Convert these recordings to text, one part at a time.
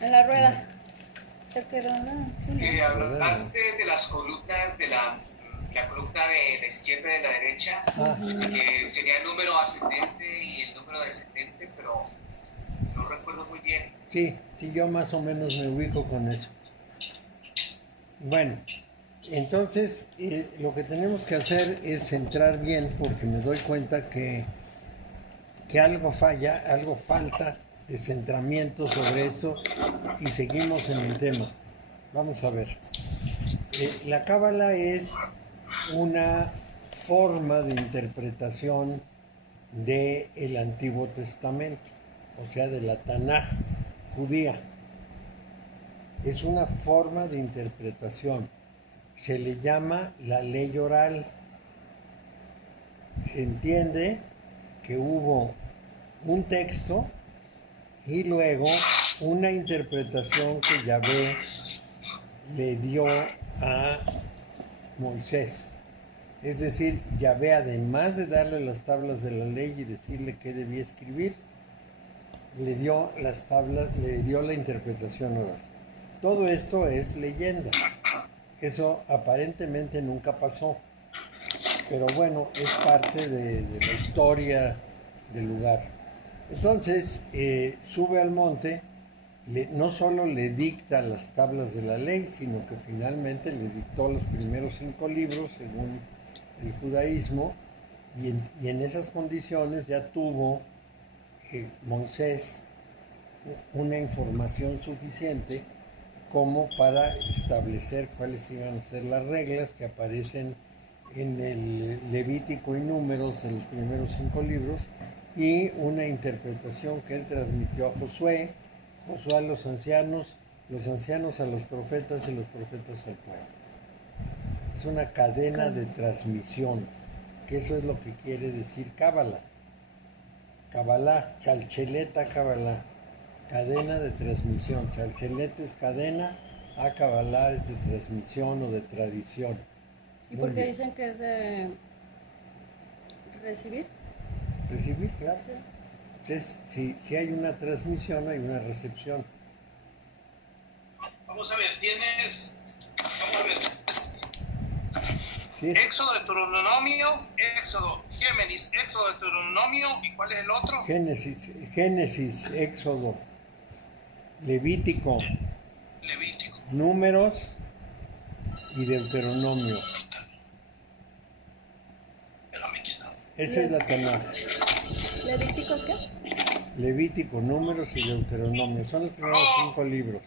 En la rueda. Se quedó en la... Sí, ¿no? Hablaste de las columnas de la columna de la izquierda y de la derecha, que tenía el número ascendente y el número descendente, pero no recuerdo muy bien. Sí, yo más o menos me ubico con eso. Bueno, entonces lo que tenemos que hacer es centrar bien, porque me doy cuenta que algo falla, algo falta de centramiento sobre esto y seguimos en el tema. Vamos a ver. La cábala es una forma de interpretación del Antiguo Testamento, o sea, de la Tanaj judía. Es una forma de interpretación. Se le llama la ley oral. Se entiende que hubo un texto y luego una interpretación que Yahvé le dio a Moisés. Es decir, Yahvé, además de darle las tablas de la ley y decirle qué debía escribir, le dio las tablas, le dio la interpretación oral. Todo esto es leyenda. Eso aparentemente nunca pasó. Pero bueno, es parte de la historia del lugar. Entonces, sube al monte, no solo le dicta las tablas de la ley, sino que finalmente le dictó los primeros 5 libros, según el judaísmo, y en esas condiciones ya tuvo Moisés una información suficiente como para establecer cuáles iban a ser las reglas que aparecen en el Levítico y Números, en los primeros 5 libros, y una interpretación que él transmitió a Josué a los ancianos a los profetas y los profetas al pueblo. Es una cadena de transmisión, que eso es lo que quiere decir Cábala. Kabbalah, Chalcheleta Kabbalah, cadena de transmisión. Chalchelet es cadena, a Kabbalah es de transmisión o de tradición. ¿Y por qué dicen que es de recibir? Recibir, claro. Sí. Entonces, si hay una transmisión, hay una recepción. Vamos a ver, tienes... Vamos a ver. Sí. Éxodo, Deuteronomio, Éxodo, Génesis, Éxodo, Deuteronomio, ¿y cuál es el otro? Génesis, Éxodo, Levítico, Números y Deuteronomio. Esa es la Tanaj. ¿Levíticos qué? Levítico, Números y Deuteronomio. Son los primeros 5 libros.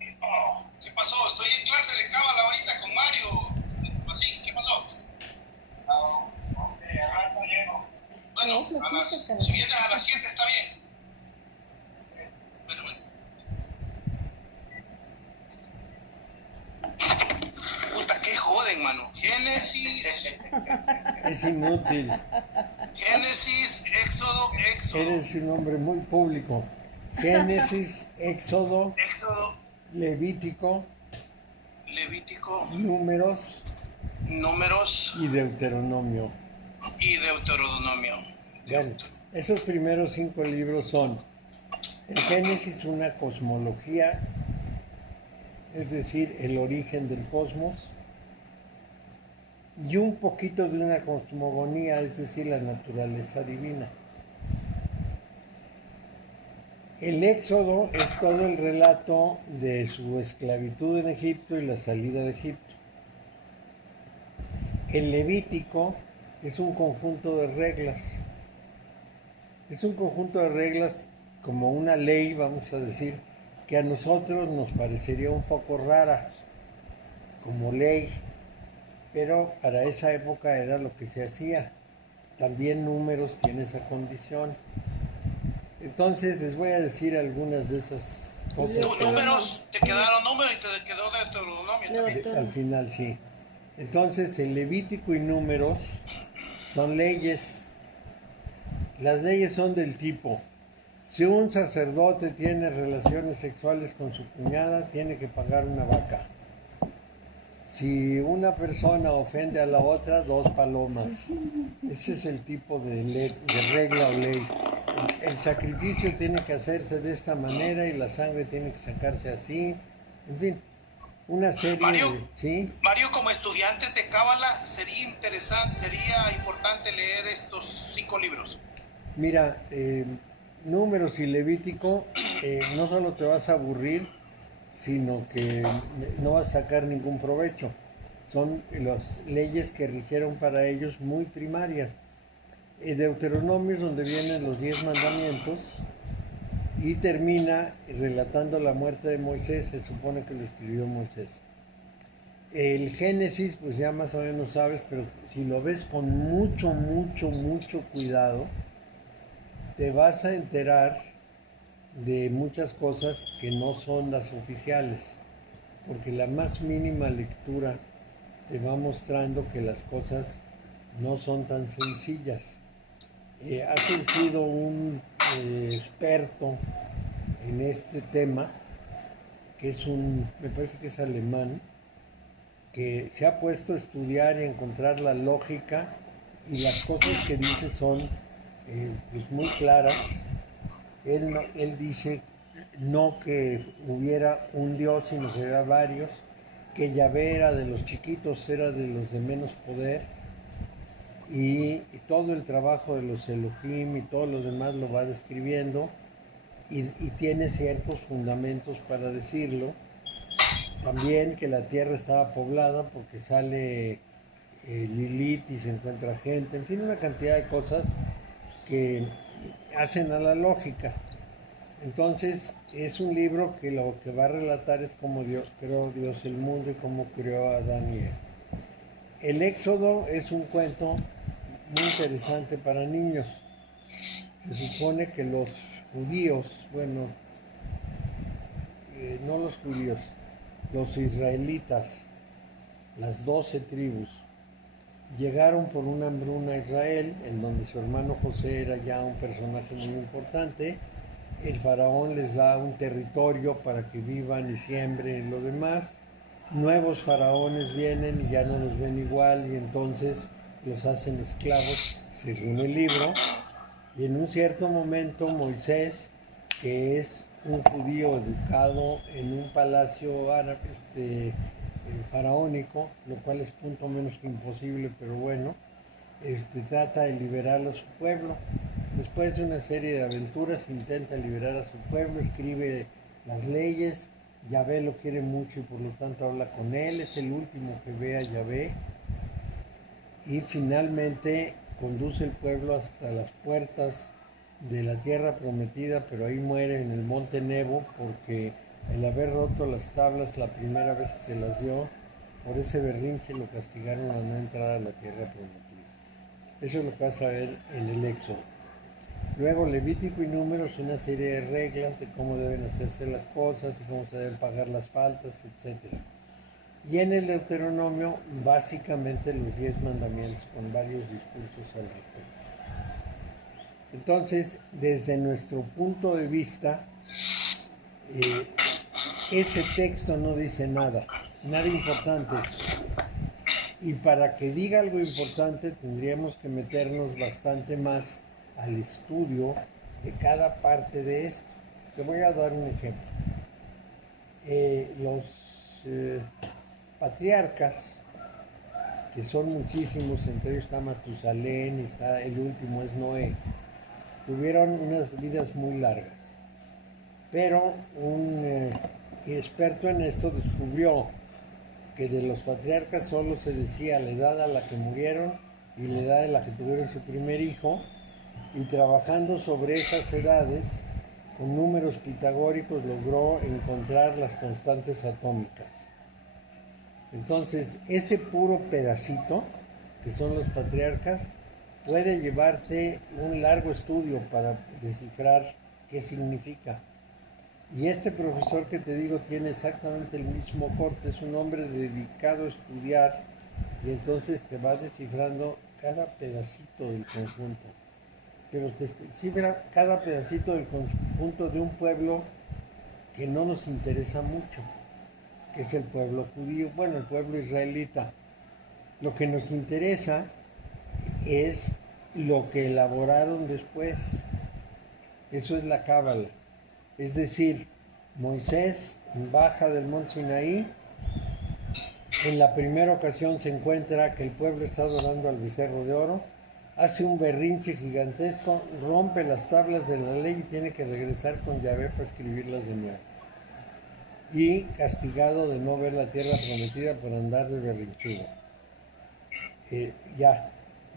¿Qué pasó? Estoy en clase de cábala ahorita con Mario. ¿Así? ¿Qué pasó? Bueno, si vienes a las 7 está bien. Bueno. Puta, qué joden, mano. Génesis. Es inútil. Génesis, Éxodo. Eres un hombre muy público. Génesis, Éxodo. Levítico. Números. Y Deuteronomio. Bueno, esos primeros 5 libros son el Génesis, una cosmología, es decir, el origen del cosmos, y un poquito de una cosmogonía, es decir, la naturaleza divina. El Éxodo es todo el relato de su esclavitud en Egipto y la salida de Egipto. El Levítico es un conjunto de reglas. Es un conjunto de reglas como una ley, vamos a decir, que a nosotros nos parecería un poco rara como ley, pero para esa época era lo que se hacía. También Números tiene esa condición. Entonces les voy a decir algunas de esas cosas. Números, te quedaron números y te quedó Deuteronomio también. Al final sí. Entonces el Levítico y Números son leyes. Las leyes son del tipo: si un sacerdote tiene relaciones sexuales con su cuñada, tiene que pagar una vaca. Si una persona ofende a la otra, 2 palomas. Ese es el tipo de regla o ley. el sacrificio tiene que hacerse de esta manera y la sangre tiene que sacarse así, en fin, una serie Mario, de... ¿Sí? Mario, como estudiantes de Cábala, sería importante leer estos 5 libros. Mira, Números y Levítico, no solo te vas a aburrir, sino que no vas a sacar ningún provecho. Son las leyes que rigieron para ellos muy primarias. Deuteronomio es donde vienen los 10 mandamientos y termina relatando la muerte de Moisés, se supone que lo escribió Moisés. El Génesis, pues ya más o menos sabes, pero si lo ves con mucho cuidado, te vas a enterar de muchas cosas que no son las oficiales, porque la más mínima lectura te va mostrando que las cosas no son tan sencillas. Ha surgido un experto en este tema, que me parece que es alemán, que se ha puesto a estudiar y a encontrar la lógica, y las cosas que dice son pues muy claras. Él dice no que hubiera un Dios, sino que hubiera varios, que Yahvé era de los chiquitos, era de los de menos poder, y todo el trabajo de los Elohim y todo lo demás lo va describiendo, y tiene ciertos fundamentos para decirlo. También que la tierra estaba poblada porque sale Lilith y se encuentra gente, en fin, una cantidad de cosas que hacen a la lógica. Entonces es un libro que lo que va a relatar es cómo creó Dios el mundo y cómo creó a Adán y Eva. El Éxodo es un cuento muy interesante para niños. Se supone que los judíos, bueno, no los judíos, los israelitas, las 12 tribus, llegaron por una hambruna a Israel, en donde su hermano José era ya un personaje muy importante. El faraón les da un territorio para que vivan y siembren lo demás. Nuevos faraones vienen y ya no los ven igual, y entonces los hacen esclavos, según el libro. Y en un cierto momento Moisés, que es un judío educado en un palacio árabe, faraónico, lo cual es punto menos que imposible, pero bueno, trata de liberar a su pueblo. Después de una serie de aventuras intenta liberar a su pueblo, escribe las leyes. Yahvé lo quiere mucho y por lo tanto habla con él, es el último que ve a Yahvé, y finalmente conduce el pueblo hasta las puertas de la tierra prometida, pero ahí muere en el monte Nebo, porque el haber roto las tablas la primera vez que se las dio, por ese berrinche lo castigaron a no entrar a la tierra prometida. Eso es lo que vas a ver en el Éxodo. Luego Levítico y Números, una serie de reglas de cómo deben hacerse las cosas y cómo se deben pagar las faltas, etc. Y en el Deuteronomio, básicamente los 10 mandamientos con varios discursos al respecto. Entonces, desde nuestro punto de vista, ese texto no dice nada importante. Y para que diga algo importante tendríamos que meternos bastante más al estudio de cada parte de esto. Te voy a dar un ejemplo. Los patriarcas, que son muchísimos, entre ellos está Matusalén y el último es Noé, tuvieron unas vidas muy largas. Pero un experto en esto descubrió que de los patriarcas solo se decía la edad a la que murieron y la edad en la que tuvieron su primer hijo, y trabajando sobre esas edades con números pitagóricos logró encontrar las constantes atómicas. Entonces, ese puro pedacito, que son los patriarcas, puede llevarte un largo estudio para descifrar qué significa. Y este profesor que te digo tiene exactamente el mismo corte, es un hombre dedicado a estudiar, y entonces te va descifrando cada pedacito del conjunto. Pero te descifra cada pedacito del conjunto de un pueblo que no nos interesa mucho, que es el pueblo judío, bueno, el pueblo israelita. Lo que nos interesa es lo que elaboraron después. Eso es la Cábala. Es decir, Moisés baja del monte Sinaí. En la primera ocasión se encuentra que el pueblo está adorando al becerro de oro, hace un berrinche gigantesco, rompe las tablas de la ley y tiene que regresar con Yahvé para escribirlas de nuevo. Y castigado de no ver la tierra prometida por andar de berrinchudo.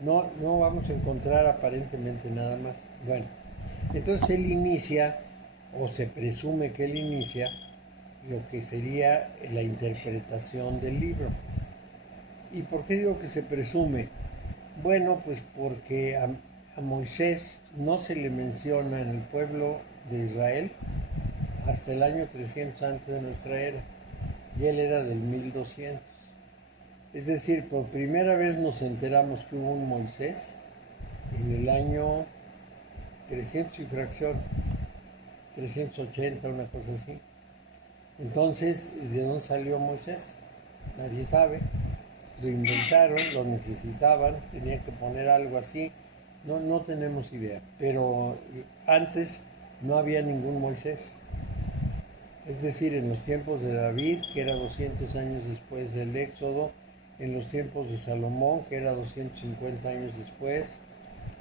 No vamos a encontrar aparentemente nada más. Bueno, entonces él inicia, o se presume que él inicia, lo que sería la interpretación del libro. ¿Y por qué digo que se presume? Bueno, pues porque a Moisés no se le menciona en el pueblo de Israel hasta el año 300 antes de nuestra era, y él era del 1200. Es decir, por primera vez nos enteramos que hubo un Moisés en el año 300 y fracción, 380, una cosa así. Entonces, ¿de dónde salió Moisés? Nadie sabe. Lo inventaron, lo necesitaban, tenían que poner algo así. No tenemos idea. Pero antes no había ningún Moisés. Es decir, en los tiempos de David, que era 200 años después del Éxodo, en los tiempos de Salomón, que era 250 años después,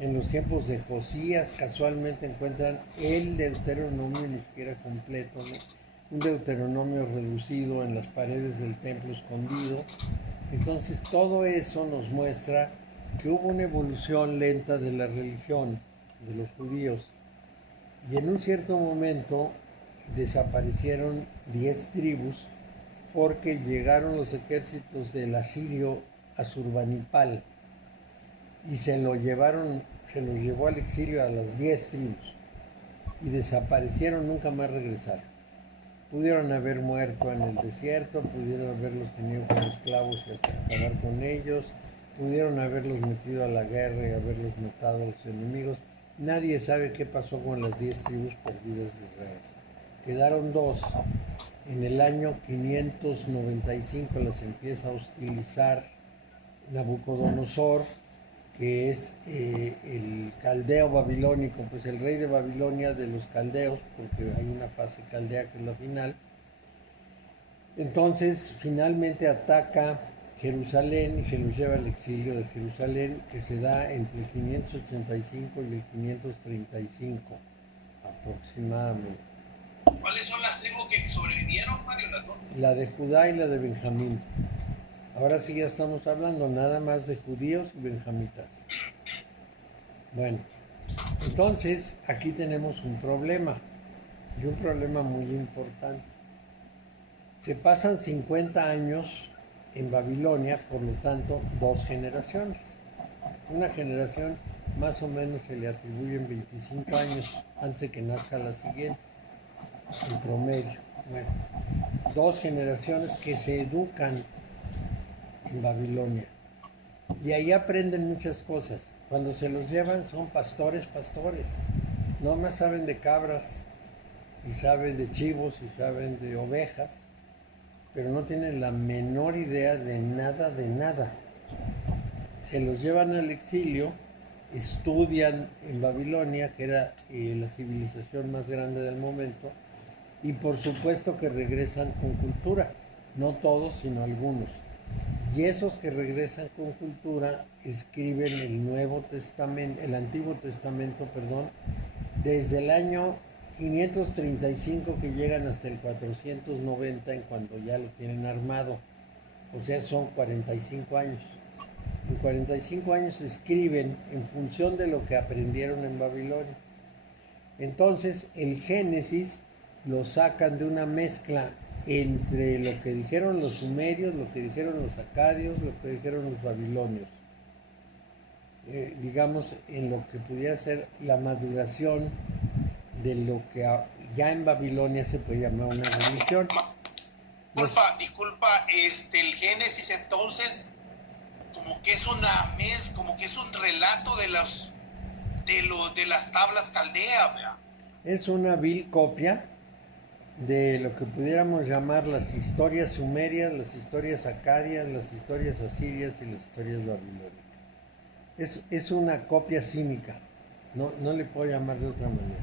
en los tiempos de Josías, casualmente encuentran el Deuteronomio, ni siquiera completo, ¿no? Un Deuteronomio reducido en las paredes del templo escondido. Entonces todo eso nos muestra que hubo una evolución lenta de la religión de los judíos, y en un cierto momento desaparecieron 10 tribus porque llegaron los ejércitos del asirio Asurbanipal y se los llevó al exilio a las 10 tribus y desaparecieron, nunca más regresaron. Pudieron haber muerto en el desierto, pudieron haberlos tenido como esclavos y acabar con ellos, pudieron haberlos metido a la guerra y haberlos matado a los enemigos. Nadie sabe qué pasó con las 10 tribus perdidas de Israel. Quedaron 2. En el año 595 las empieza a hostilizar Nabucodonosor, que es el caldeo babilónico, pues el rey de Babilonia de los caldeos, porque hay una fase caldea que es la final. Entonces finalmente ataca Jerusalén y se los lleva al exilio de Jerusalén, que se da entre el 585 y el 535 aproximadamente. ¿Cuáles son las tribus que sobrevivieron, Mario? La de Judá y la de Benjamín. Ahora sí ya estamos hablando nada más de judíos y benjamitas. Bueno, entonces aquí tenemos un problema, y un problema muy importante. Se pasan 50 años en Babilonia, por lo tanto, 2 generaciones. Una generación más o menos se le atribuyen 25 años antes de que nazca la siguiente, en promedio. Bueno, 2 generaciones que se educan en Babilonia. Y ahí aprenden muchas cosas. Cuando se los llevan son pastores. No más saben de cabras, y saben de chivos, y saben de ovejas, pero no tienen la menor idea de nada. Se los llevan al exilio, estudian en Babilonia, que era la civilización más grande del momento, y por supuesto que regresan con cultura. No todos, sino algunos. Y esos que regresan con cultura escriben el Antiguo Testamento, desde el año 535 que llegan hasta el 490, en cuando ya lo tienen armado. O sea, son 45 años. En 45 años escriben en función de lo que aprendieron en Babilonia. Entonces, el Génesis lo sacan de una mezcla entre lo que dijeron los sumerios, lo que dijeron los acadios, lo que dijeron los babilonios. Digamos, en lo que pudiera ser la maduración de lo que ya en Babilonia se puede llamar una religión. Disculpa, el Génesis entonces como que es un relato de las tablas caldeas, ¿verdad? Es una vil copia de lo que pudiéramos llamar las historias sumerias, las historias acadias, las historias asirias y las historias babilónicas. Es una copia cínica, no le puedo llamar de otra manera.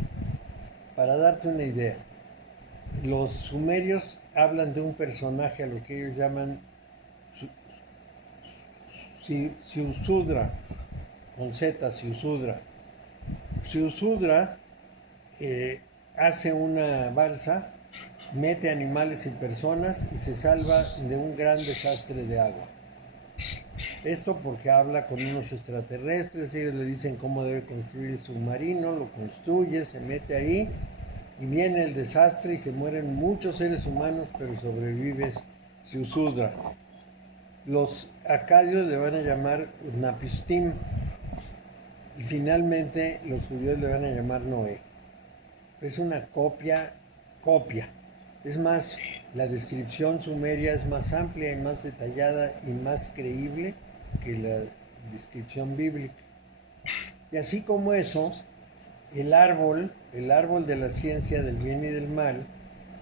para darte una idea, los sumerios hablan de un personaje a lo que ellos llaman Siusudra, con Z, Siusudra. Siusudra hace una balsa, mete animales y personas y se salva de un gran desastre de agua. Esto porque habla con unos extraterrestres, ellos le dicen cómo debe construir el submarino, lo construye, se mete ahí y viene el desastre y se mueren muchos seres humanos, pero sobrevive Siusudra. Los acadios le van a llamar Utnapishtim y finalmente los judíos le van a llamar Noé. Es una copia. Es más, la descripción sumeria es más amplia y más detallada y más creíble que la descripción bíblica. Y así como eso, el árbol de la ciencia del bien y del mal,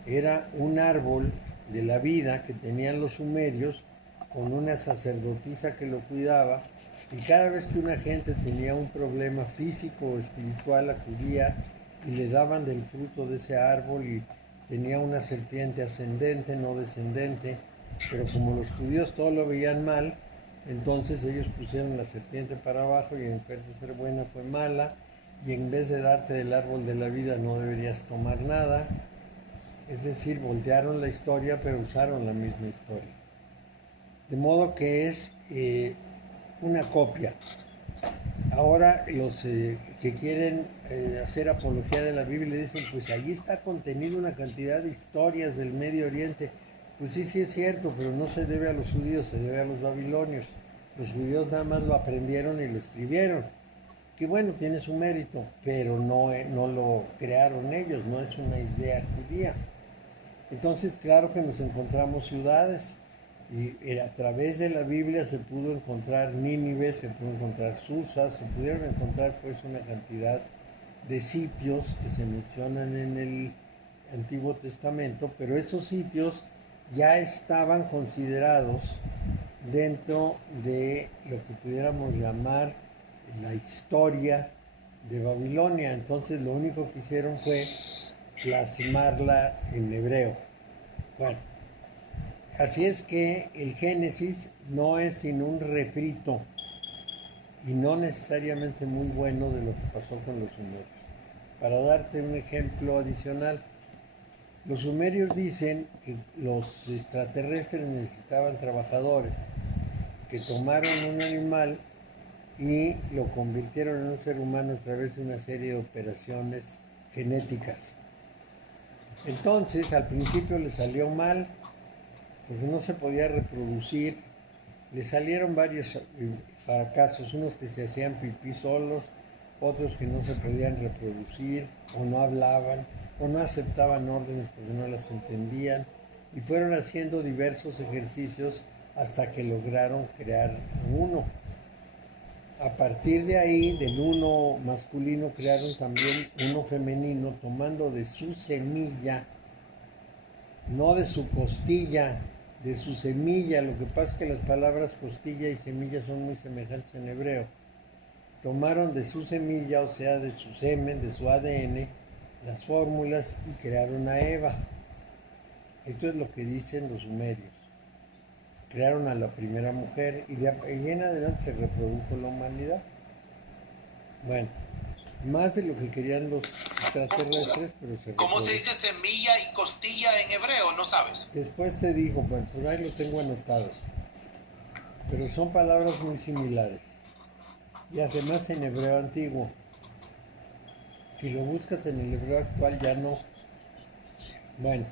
era un árbol de la vida que tenían los sumerios con una sacerdotisa que lo cuidaba, y cada vez que una gente tenía un problema físico o espiritual acudía y le daban del fruto de ese árbol y tenía una serpiente ascendente, no descendente, pero como los judíos todo lo veían mal, entonces ellos pusieron la serpiente para abajo y en vez de ser buena fue mala, y en vez de darte del árbol de la vida no deberías tomar nada. Es decir, voltearon la historia pero usaron la misma historia. De modo que es una copia. Ahora los que quieren hacer apología de la Biblia dicen, pues allí está contenido una cantidad de historias del Medio Oriente. Pues sí, sí es cierto, pero no se debe a los judíos, se debe a los babilonios. Los judíos nada más lo aprendieron y lo escribieron. Que bueno, tiene su mérito, pero no lo crearon ellos, no es una idea judía. Entonces, claro que nos encontramos ciudades. Y a través de la Biblia se pudo encontrar Nínive, se pudo encontrar Susa, se pudieron encontrar pues una cantidad de sitios que se mencionan en el Antiguo Testamento, pero esos sitios ya estaban considerados dentro de lo que pudiéramos llamar la historia de Babilonia. Entonces lo único que hicieron fue plasmarla en hebreo. Bueno, así es que el Génesis no es sino un refrito y no necesariamente muy bueno de lo que pasó con los sumerios. Para darte un ejemplo adicional, los sumerios dicen que los extraterrestres necesitaban trabajadores, que tomaron un animal y lo convirtieron en un ser humano a través de una serie de operaciones genéticas. Entonces, al principio le salió mal, porque no se podía reproducir, le salieron varios fracasos, unos que se hacían pipí solos, otros que no se podían reproducir, o no hablaban, o no aceptaban órdenes porque no las entendían, y fueron haciendo diversos ejercicios hasta que lograron crear uno. A partir de ahí, del uno masculino, crearon también uno femenino, tomando de su semilla, no de su costilla, de su semilla. Lo que pasa es que las palabras costilla y semilla son muy semejantes en hebreo. Tomaron de su semilla, o sea, de su semen, de su ADN, las fórmulas y crearon a Eva. Esto es lo que dicen los sumerios. Crearon a la primera mujer y de ahí en adelante se reprodujo la humanidad. Bueno, más de lo que querían los extraterrestres, pero se reprodujo. ¿Cómo se dice semilla y costilla en hebreo? ¿No sabes? Después te digo, por ahí lo tengo anotado. Pero son palabras muy similares. Y además en hebreo antiguo. Si lo buscas en el hebreo actual ya no. Bueno,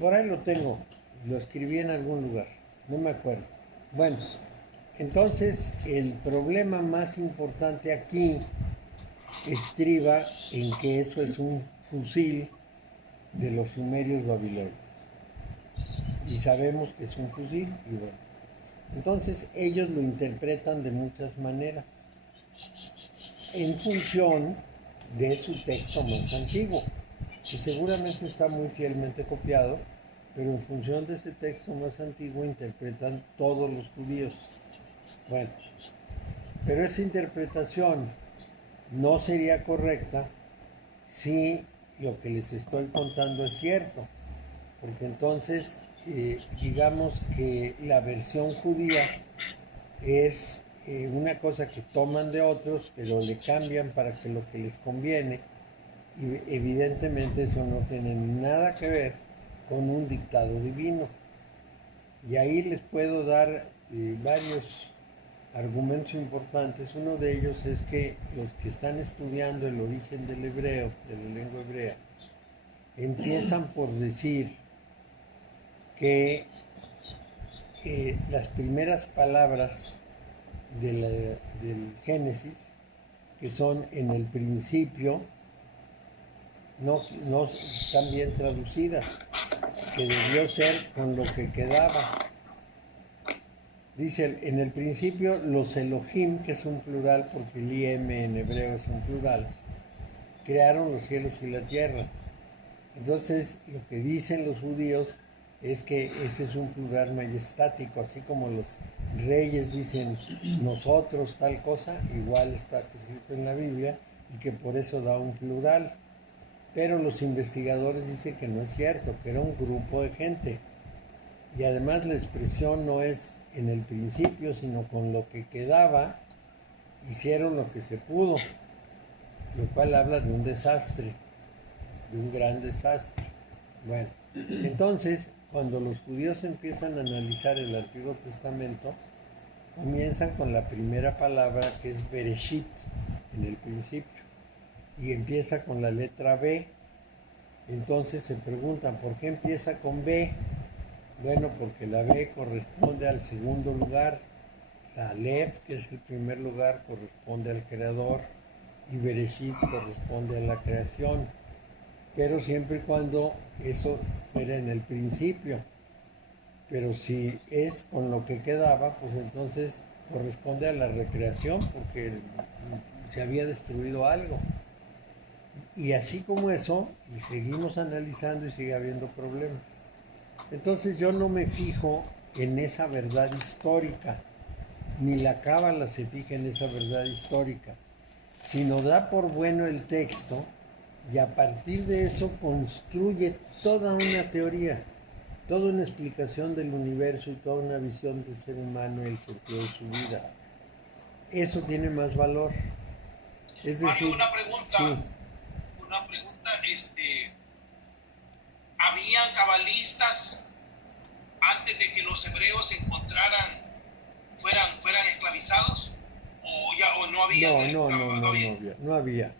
por ahí lo tengo. Lo escribí en algún lugar, no me acuerdo. Bueno, entonces el problema más importante aquí estriba en que eso es un fusil de los sumerios babilonios. Y sabemos que es un fusil, y bueno. Entonces ellos lo interpretan de muchas maneras, en función de su texto más antiguo, que seguramente está muy fielmente copiado, pero en función de ese texto más antiguo interpretan todos los judíos. Bueno, pero esa interpretación no sería correcta si lo que les estoy contando es cierto, porque entonces digamos que la versión judía es una cosa que toman de otros, pero le cambian para que lo que les conviene, y evidentemente eso no tiene nada que ver con un dictado divino. Y ahí les puedo dar varios argumentos importantes. Uno de ellos es que los que están estudiando el origen del hebreo, de la lengua hebrea, empiezan por decir que las primeras palabras del Génesis, que son en el principio, no están bien traducidas, que debió ser con lo que quedaba. Dice, en el principio los Elohim, que es un plural porque el IM en hebreo es un plural, crearon los cielos y la tierra. Entonces, lo que dicen los judíos es que ese es un plural majestático, así como los reyes dicen nosotros tal cosa, igual está escrito en la Biblia, y que por eso da un plural. Pero los investigadores dicen que no es cierto, que era un grupo de gente. Y además la expresión no es en el principio, sino con lo que quedaba, hicieron lo que se pudo, lo cual habla de un desastre, de un gran desastre. Bueno, entonces, cuando los judíos empiezan a analizar el Antiguo Testamento, comienzan con la primera palabra, que es Bereshit, en el principio, y empieza con la letra B. Entonces se preguntan, ¿por qué empieza con B? Bueno, porque la B corresponde al segundo lugar, la Aleph, que es el primer lugar, corresponde al creador, y Bereshit corresponde a la creación, pero siempre y cuando eso era en el principio. Pero si es con lo que quedaba, pues entonces corresponde a la recreación, porque se había destruido algo. Y así como eso, y seguimos analizando y sigue habiendo problemas. Entonces yo no me fijo en esa verdad histórica, ni la cábala se fija en esa verdad histórica, sino da por bueno el texto y a partir de eso construye toda una teoría, toda una explicación del universo y toda una visión del ser humano y el sentido de su vida. Eso tiene más valor. Es decir, Mario, una pregunta. Sí. Una pregunta, ¿habían cabalistas antes de que los hebreos se encontraran, fueran esclavizados? ¿O no había? No había.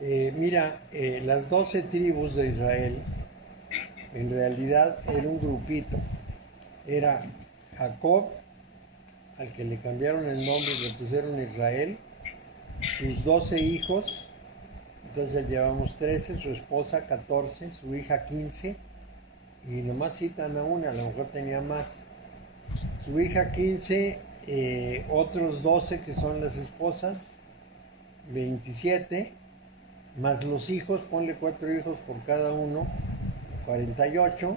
Mira, las 12 tribus de Israel, en realidad era un grupito. Era Jacob, al que le cambiaron el nombre y le pusieron Israel, sus 12 hijos, entonces llevamos 13, su esposa 14, su hija 15, y nomás citan a una, a lo mejor tenía más. Su hija 15, otros 12 que son las esposas, 27, más los hijos, ponle 4 hijos por cada uno, 48,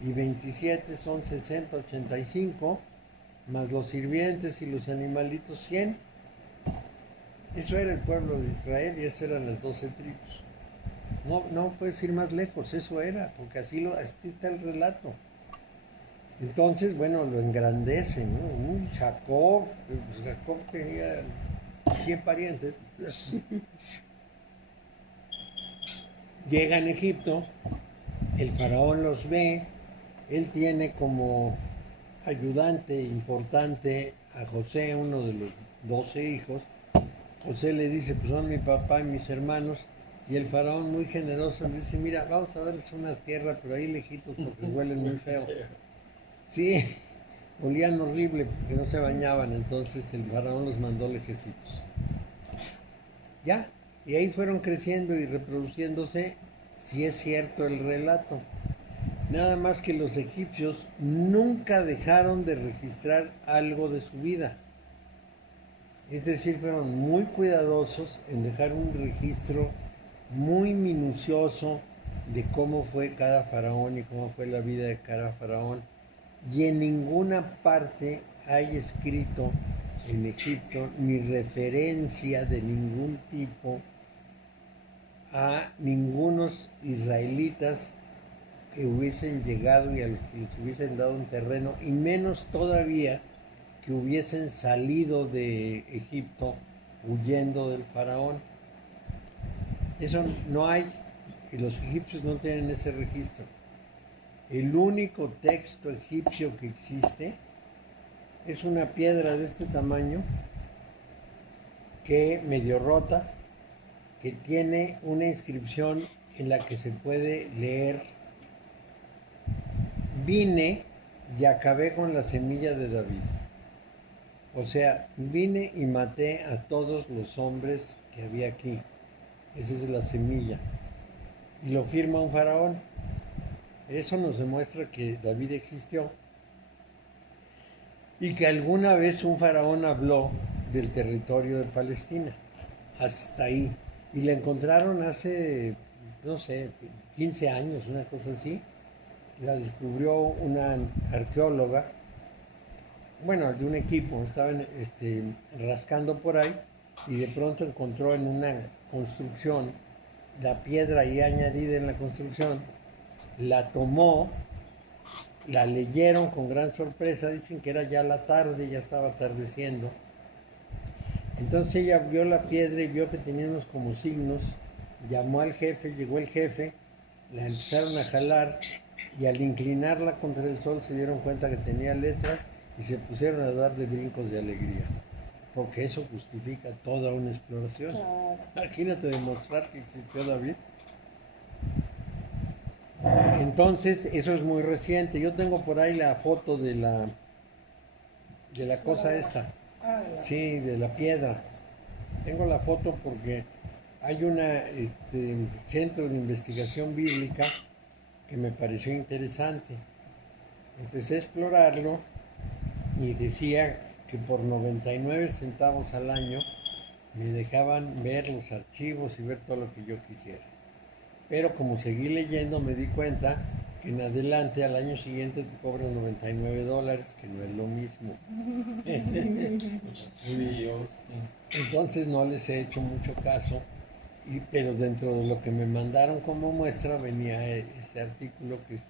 y 27 son 60, 85, más los sirvientes y los animalitos 100. Eso era el pueblo de Israel y eso eran las 12 tribus. No puedes ir más lejos, eso era, porque así está el relato. Entonces, bueno, lo engrandece, ¿no? Jacob, pues Jacob tenía 100 parientes. Llegan a Egipto, el faraón los ve, él tiene como ayudante importante a José, uno de los 12 hijos. José le dice, pues son mi papá y mis hermanos, y el faraón muy generoso le dice, mira, vamos a darles una tierra, pero ahí lejitos porque huelen muy feo. Sí, olían horrible porque no se bañaban, entonces el faraón los mandó lejecitos. Ya, y ahí fueron creciendo y reproduciéndose, si es cierto el relato. Nada más que los egipcios nunca dejaron de registrar algo de su vida. Es decir, fueron muy cuidadosos en dejar un registro muy minucioso de cómo fue cada faraón y cómo fue la vida de cada faraón. Y en ninguna parte hay escrito en Egipto ni referencia de ningún tipo a ningunos israelitas que hubiesen llegado y a los que les hubiesen dado un terreno, y menos todavía que hubiesen salido de Egipto huyendo del faraón. Eso no hay, y los egipcios no tienen ese registro. El único texto egipcio que existe es una piedra de este tamaño, que medio rota, que tiene una inscripción en la que se puede leer: vine y acabé con la semilla de David. O sea, vine y maté a todos los hombres que había aquí. Esa es la semilla. Y lo firma un faraón. Eso nos demuestra que David existió y que alguna vez un faraón habló del territorio de Palestina. Hasta ahí. Y la encontraron hace, no sé, 15 años, una cosa así. La descubrió una arqueóloga, bueno, de un equipo. Estaban rascando por ahí y de pronto encontró en una construcción la piedra ahí añadida en la construcción. La tomó, la leyeron con gran sorpresa, dicen que era ya la tarde, ya estaba atardeciendo. Entonces ella vio la piedra y vio que tenía unos como signos, llamó al jefe, llegó el jefe, la empezaron a jalar y al inclinarla contra el sol se dieron cuenta que tenía letras y se pusieron a dar de brincos de alegría, porque eso justifica toda una exploración. Claro. Imagínate demostrar que existió David. Entonces, eso es muy reciente. Yo tengo por ahí la foto de la cosa esta. Sí, de la piedra. Tengo la foto porque hay un centro de investigación bíblica que me pareció interesante. Empecé a explorarlo y decía que por 99 centavos al año me dejaban ver los archivos y ver todo lo que yo quisiera. Pero como seguí leyendo me di cuenta que en adelante al año siguiente te cobran $99, que no es lo mismo. Entonces no les he hecho mucho caso, pero dentro de lo que me mandaron como muestra venía ese artículo que es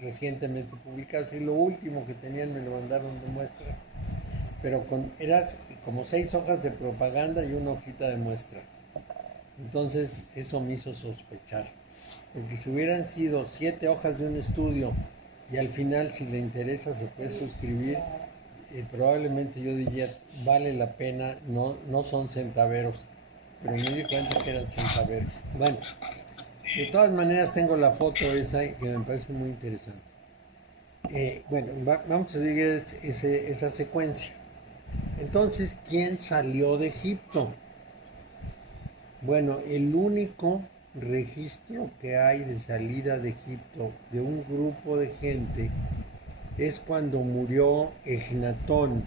recientemente publicado. Y lo último que tenían me lo mandaron de muestra, pero eras como 6 hojas de propaganda y una hojita de muestra. Entonces eso me hizo sospechar, porque si hubieran sido 7 hojas de un estudio y al final, si le interesa, se puede suscribir, probablemente yo diría vale la pena, no son centaveros, pero me di cuenta que eran centaveros. Bueno, de todas maneras tengo la foto esa que me parece muy interesante. Bueno, vamos a seguir esa secuencia. Entonces, ¿quién salió de Egipto? Bueno, el único registro que hay de salida de Egipto de un grupo de gente es cuando murió Ejnatón,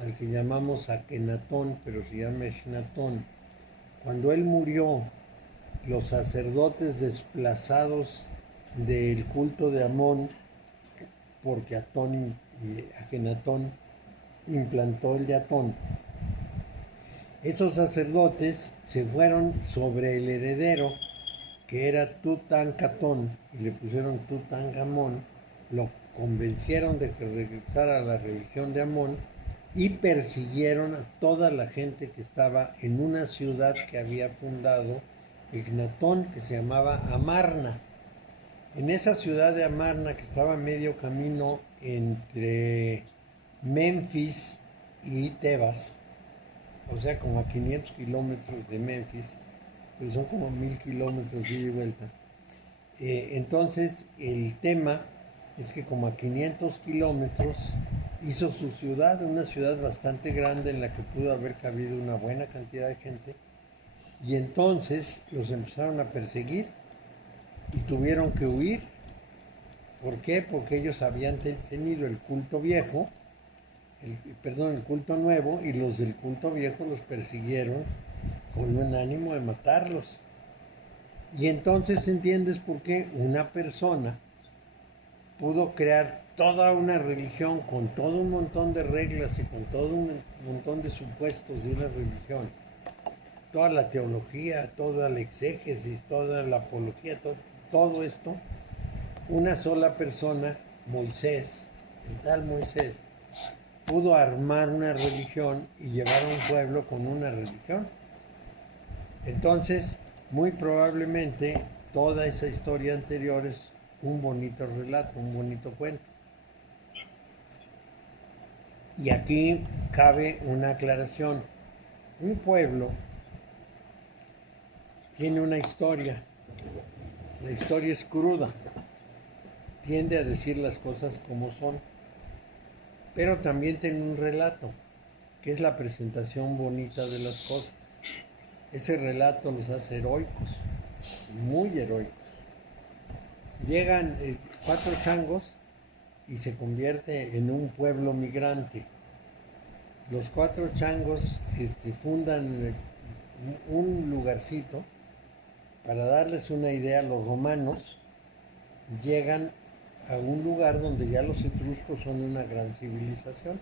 al que llamamos Akenatón, pero se llama Ejnatón. Cuando él murió, los sacerdotes desplazados del culto de Amón, porque Akenatón implantó el de Atón, esos sacerdotes se fueron sobre el heredero, que era Tutankamón, y le pusieron Tutankamón, lo convencieron de que regresara a la religión de Amón y persiguieron a toda la gente que estaba en una ciudad que había fundado Ejnatón, que se llamaba Amarna. En esa ciudad de Amarna, que estaba a medio camino entre Memphis y Tebas, o sea, como a 500 kilómetros de Memphis, pues son como 1000 kilómetros de ida y vuelta. Entonces, el tema es que como a 500 kilómetros hizo su ciudad, una ciudad bastante grande en la que pudo haber cabido una buena cantidad de gente, y entonces los empezaron a perseguir y tuvieron que huir. ¿Por qué? Porque ellos habían tenido el culto viejo, el culto nuevo, y los del culto viejo los persiguieron con un ánimo de matarlos. Y entonces entiendes por qué una persona pudo crear toda una religión con todo un montón de reglas y con todo un montón de supuestos de una religión, toda la teología, toda la exégesis, toda la apología, todo esto, una sola persona, Moisés, el tal Moisés, pudo armar una religión y llevar a un pueblo con una religión. Entonces, muy probablemente toda esa historia anterior es un bonito relato, un bonito cuento. Y aquí cabe una aclaración. Un pueblo tiene una historia. La historia es cruda. Tiende a decir las cosas como son. Pero también tiene un relato, que es la presentación bonita de las cosas. Ese relato los hace heroicos, muy heroicos. Llegan 4 changos y se convierte en un pueblo migrante. Los 4 changos fundan un lugarcito. Para darles una idea, los romanos llegan a un lugar donde ya los etruscos son una gran civilización.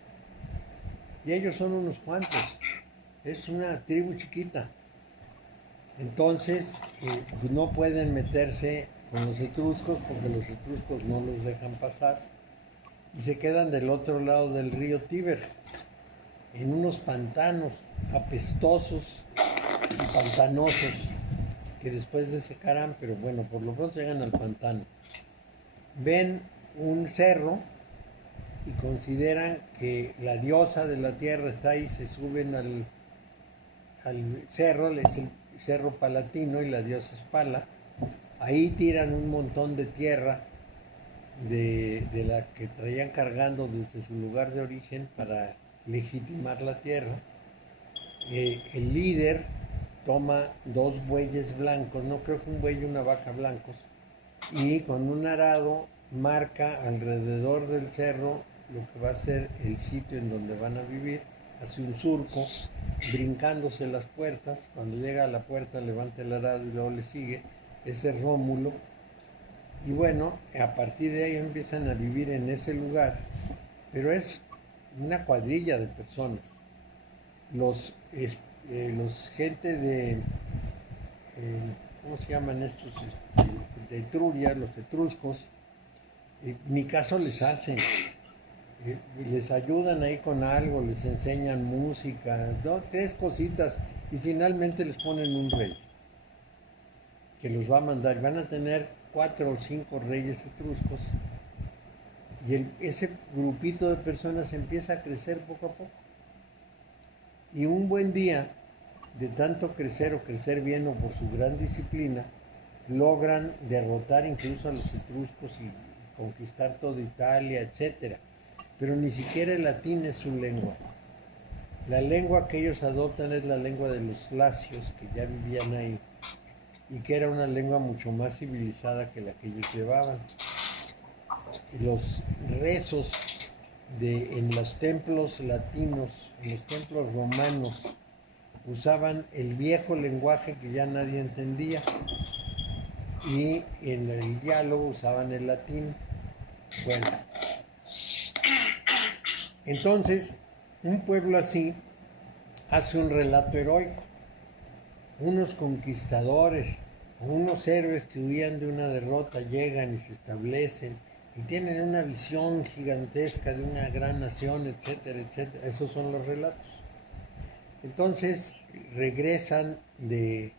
Y ellos son unos cuantos. Es una tribu chiquita. Entonces, no pueden meterse con los etruscos porque los etruscos no los dejan pasar. Y se quedan del otro lado del río Tíber, en unos pantanos apestosos y pantanosos que después desecarán, pero bueno, por lo pronto llegan al pantano. Ven un cerro y consideran que la diosa de la tierra está ahí, se suben al cerro, es el cerro palatino y la diosa es Pala. Ahí tiran un montón de tierra de la que traían cargando desde su lugar de origen para legitimar la tierra. El líder toma 2 bueyes blancos, no creo que un buey y una vaca blancos, y con un arado marca alrededor del cerro lo que va a ser el sitio en donde van a vivir, hace un surco, brincándose las puertas. Cuando llega a la puerta levanta el arado y luego le sigue, ese es Rómulo. Y bueno, a partir de ahí empiezan a vivir en ese lugar, pero es una cuadrilla de personas. Los gente de, ¿cómo se llaman estos? De Etruria, los etruscos, ni caso les hacen. Les ayudan ahí con algo, les enseñan música, ¿no? 3 cositas, y finalmente les ponen un rey que los va a mandar. Van a tener 4 o 5 reyes etruscos, y ese grupito de personas empieza a crecer poco a poco. Y un buen día, de tanto crecer o crecer bien o por su gran disciplina, logran derrotar incluso a los etruscos y conquistar toda Italia, etcétera. Pero ni siquiera el latín es su lengua. La lengua que ellos adoptan es la lengua de los lacios, que ya vivían ahí, y que era una lengua mucho más civilizada que la que ellos llevaban. Los rezos en los templos latinos, en los templos romanos, usaban el viejo lenguaje que ya nadie entendía, y en el diálogo usaban el latín. Bueno, entonces, un pueblo así hace un relato heroico. Unos conquistadores, unos héroes que huían de una derrota, llegan y se establecen y tienen una visión gigantesca de una gran nación, etcétera, etcétera. Esos son los relatos. Entonces, regresan de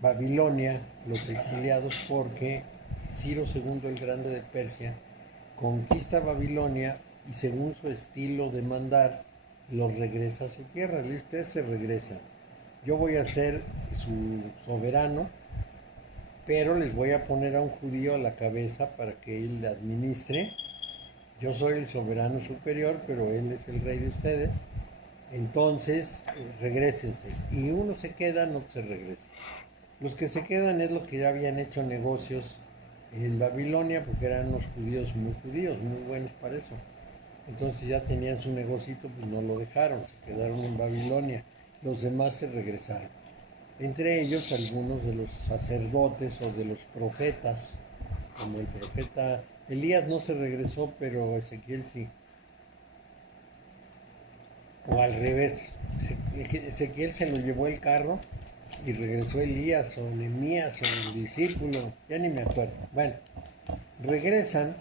Babilonia los exiliados porque Ciro II el Grande de Persia conquista Babilonia y según su estilo de mandar los regresa a su tierra. Y ustedes se regresan. Yo voy a ser su soberano, pero les voy a poner a un judío a la cabeza para que él le administre. Yo soy el soberano superior, pero él es el rey de ustedes. Entonces, regrésense. Y uno se queda, no se regresa. Los que se quedan es lo que ya habían hecho negocios en Babilonia, porque eran unos judíos, muy buenos para eso. Entonces ya tenían su negocito, pues no lo dejaron, se quedaron en Babilonia. Los demás se regresaron. Entre ellos algunos de los sacerdotes o de los profetas, como el profeta Elías no se regresó, pero Ezequiel sí. O al revés, Ezequiel se lo llevó el carro y regresó Elías o Nehemías o el discípulo, ya ni me acuerdo. Bueno, regresan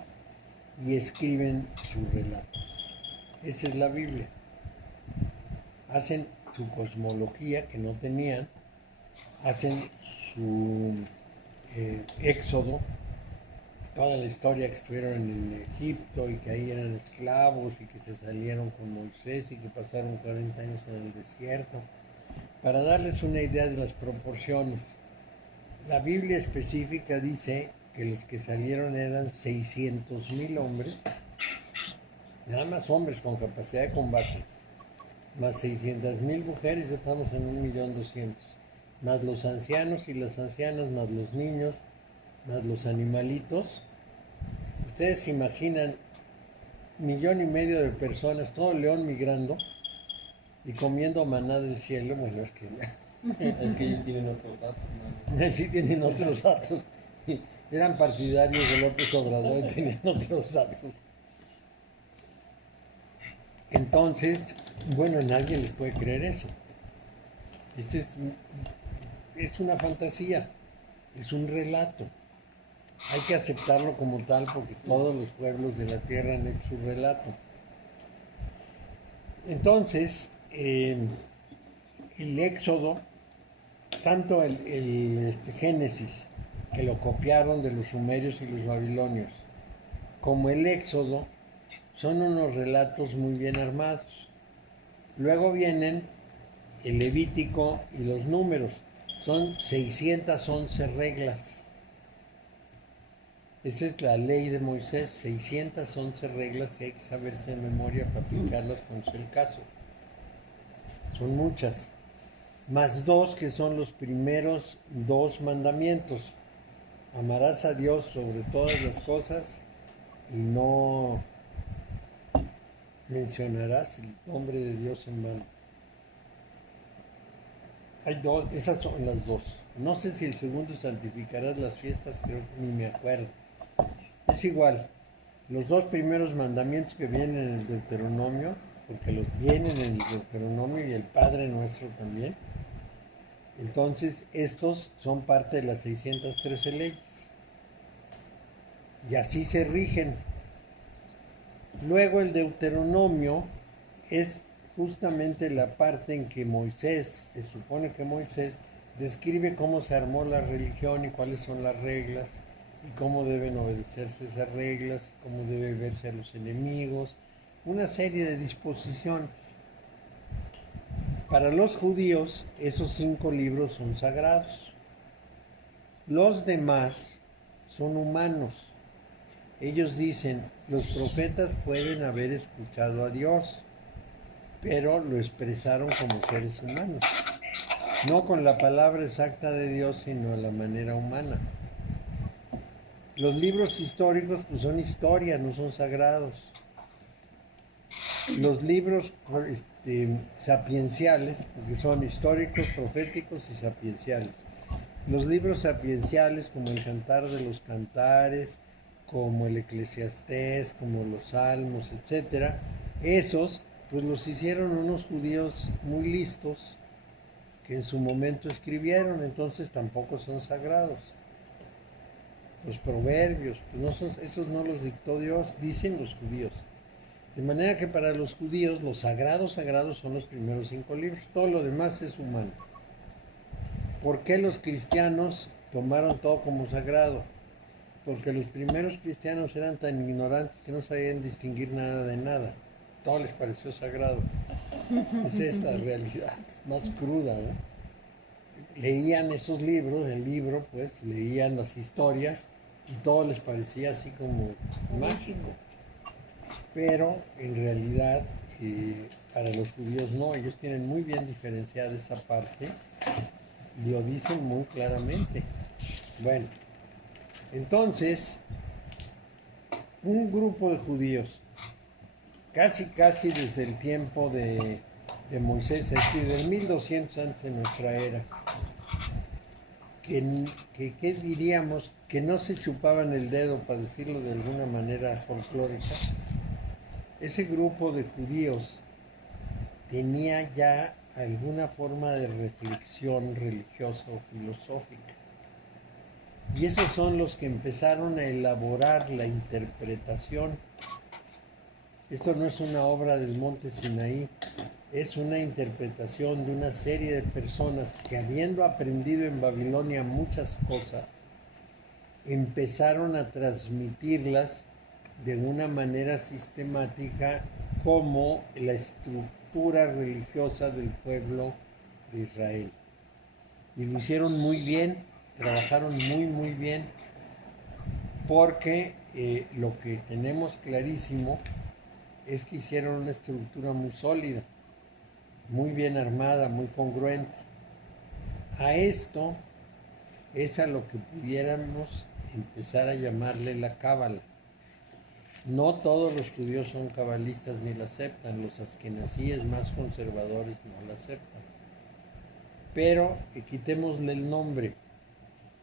y escriben su relato. Esa es la Biblia. Hacen su cosmología que no tenían, hacen su éxodo, toda la historia que estuvieron en Egipto y que ahí eran esclavos y que se salieron con Moisés y que pasaron 40 años en el desierto. Para darles una idea de las proporciones, la Biblia específica dice que los que salieron eran 600,000 hombres, nada más hombres con capacidad de combate, más 600,000 mujeres, ya estamos en 1.200.000, más los ancianos y las ancianas, más los niños, más los animalitos. Ustedes se imaginan 1,5 millones de personas, todo León migrando y comiendo maná del cielo. Bueno, es que Es que ellos tienen otros datos, ¿no? sí tienen otros datos. Eran partidarios de López Obrador y tenían otros datos. Entonces, bueno, nadie les puede creer eso. Este es una fantasía, es un relato. Hay que aceptarlo como tal porque todos los pueblos de la tierra han hecho su relato. Entonces, el Éxodo, tanto el Génesis, que lo copiaron de los sumerios y los babilonios, como el Éxodo, son unos relatos muy bien armados. Luego vienen el Levítico y los Números, son 611 reglas. Esa es la ley de Moisés, 611 reglas que hay que saberse de memoria para aplicarlas cuando sea el caso. Son muchas. Más 2 que son los primeros 2 mandamientos. Amarás a Dios sobre todas las cosas y no mencionarás el nombre de Dios en vano. Hay 2, esas son las 2. No sé si el segundo santificarás las fiestas, creo que ni me acuerdo. Es igual, los 2 primeros mandamientos que vienen en el Deuteronomio, porque los vienen en el Deuteronomio y el Padre Nuestro también. Entonces, estos son parte de las 613 leyes. Y así se rigen. Luego el Deuteronomio es justamente la parte en que Moisés, se supone que Moisés, describe cómo se armó la religión y cuáles son las reglas, y cómo deben obedecerse esas reglas, cómo debe verse a los enemigos, una serie de disposiciones. Para los judíos, esos 5 libros son sagrados. Los demás son humanos. Ellos dicen, los profetas pueden haber escuchado a Dios, pero lo expresaron como seres humanos. No con la palabra exacta de Dios, sino a la manera humana. Los libros históricos pues son historia, no son sagrados. Los libros sapienciales, porque son históricos, proféticos y sapienciales. Los libros sapienciales, como el Cantar de los Cantares, como el Eclesiastés, como los Salmos, etcétera, esos pues los hicieron unos judíos muy listos que en su momento escribieron, entonces tampoco son sagrados. Los proverbios, pues no son, esos no los dictó Dios, dicen los judíos. De manera que para los judíos los sagrados son los primeros 5 libros, todo lo demás es humano. ¿Por qué los cristianos tomaron todo como sagrado? Porque los primeros cristianos eran tan ignorantes que no sabían distinguir nada de nada. Todo les pareció sagrado. Esa es la realidad más cruda, ¿no? Leían esos libros, el libro, pues, leían las historias y todo les parecía así como mágico. Pero en realidad para los judíos no, ellos tienen muy bien diferenciada esa parte y lo dicen muy claramente. Bueno, entonces, un grupo de judíos, casi desde el tiempo de Moisés, es decir, del 1200 antes de nuestra era, que diríamos, que no se chupaban el dedo, para decirlo de alguna manera folclórica. Ese grupo de judíos tenía ya alguna forma de reflexión religiosa o filosófica. Y esos son los que empezaron a elaborar la interpretación. Esto no es una obra del Monte Sinaí, es una interpretación de una serie de personas que, habiendo aprendido en Babilonia muchas cosas, empezaron a transmitirlas de una manera sistemática como la estructura religiosa del pueblo de Israel. Y lo hicieron muy bien, trabajaron muy bien, porque lo que tenemos clarísimo es que hicieron una estructura muy sólida, muy bien armada, muy congruente. A esto es a lo que pudiéramos empezar a llamarle la cábala. No todos los judíos son cabalistas ni la aceptan, los askenazíes más conservadores no la aceptan. Pero quitémosle el nombre.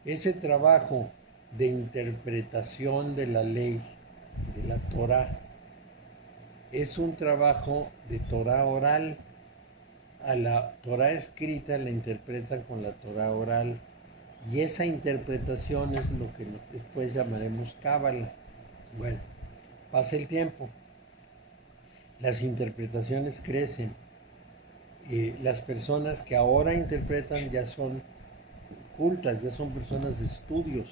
Ese trabajo de interpretación de la ley, de la Torá, es un trabajo de Torá oral. A la Torá escrita la interpretan con la Torá oral. Y esa interpretación es lo que después llamaremos cábala. Bueno, pasa el tiempo. Las interpretaciones crecen. Las personas que ahora interpretan ya son cultas, ya son personas de estudios.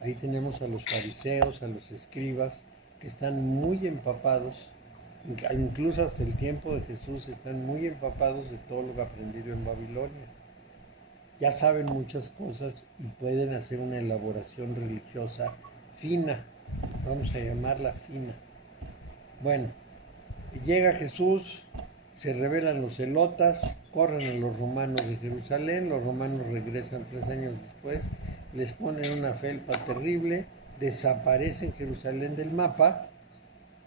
Ahí tenemos a los fariseos, a los escribas, que están muy empapados, incluso hasta el tiempo de Jesús, están muy empapados de todo lo aprendido en Babilonia. Ya saben muchas cosas y pueden hacer una elaboración religiosa fina, vamos a llamarla fina. Bueno, llega Jesús, se rebelan los celotas, corren a los romanos de Jerusalén, los romanos regresan 3 años después, les ponen una felpa terrible, desaparecen Jerusalén del mapa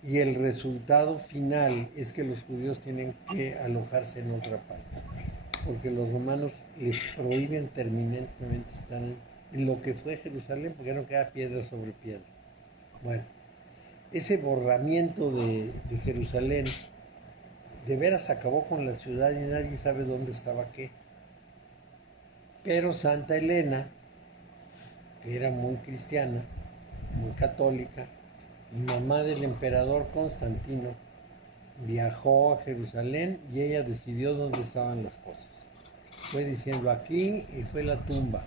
y el resultado final es que los judíos tienen que alojarse en otra parte, porque los romanos les prohíben terminantemente estar en lo que fue Jerusalén, porque no queda piedra sobre piedra. Bueno, ese borramiento de Jerusalén de veras acabó con la ciudad y nadie sabe dónde estaba qué. Pero Santa Elena, que era muy cristiana, muy católica, y mamá del emperador Constantino, viajó a Jerusalén y ella decidió dónde estaban las cosas. Fue diciendo aquí y fue la tumba,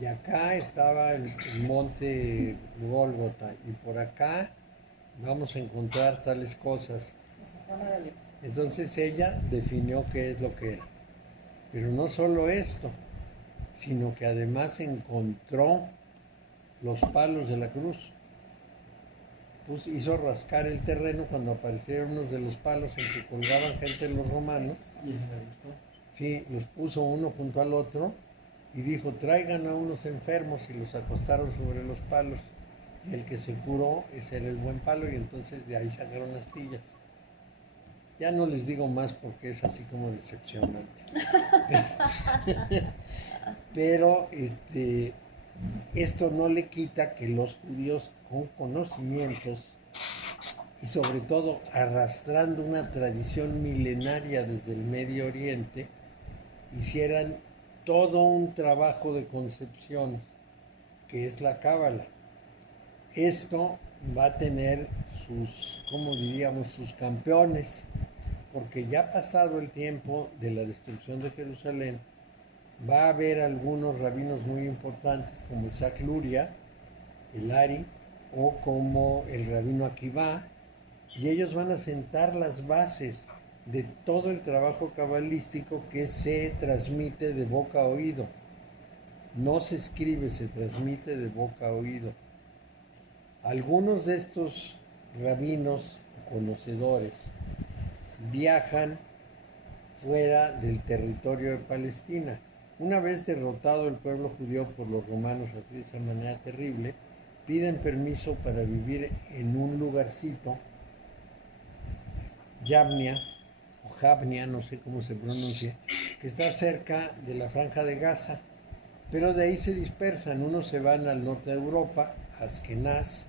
y acá estaba el monte Gólgota, y por acá vamos a encontrar tales cosas. Entonces ella definió qué es lo que era. Pero no solo esto, sino que además encontró los palos de la cruz. Hizo rascar el terreno cuando aparecieron unos de los palos en que colgaban gente de los romanos. Sí, los puso uno junto al otro y dijo, traigan a unos enfermos, y los acostaron sobre los palos. Y el que se curó, ese era el buen palo, y entonces de ahí sacaron astillas. Ya no les digo más porque es así como decepcionante. Pero esto no le quita que los judíos con conocimientos y sobre todo arrastrando una tradición milenaria desde el Medio Oriente, hicieran todo un trabajo de concepción que es la cábala. Esto va a tener sus, ¿cómo diríamos?, sus campeones, porque ya pasado el tiempo de la destrucción de Jerusalén, va a haber algunos rabinos muy importantes como Isaac Luria, el Ari, o como el rabino Akivá, y ellos van a sentar las bases de todo el trabajo cabalístico que se transmite de boca a oído. No se escribe, se transmite de boca a oído. Algunos de estos rabinos conocedores viajan fuera del territorio de Palestina. Una vez derrotado el pueblo judío por los romanos así de esa manera terrible, piden permiso para vivir en un lugarcito, Yabnia o Jabnia, no sé cómo se pronuncia, que está cerca de la Franja de Gaza, pero de ahí se dispersan. Unos se van al norte de Europa, a Askenaz,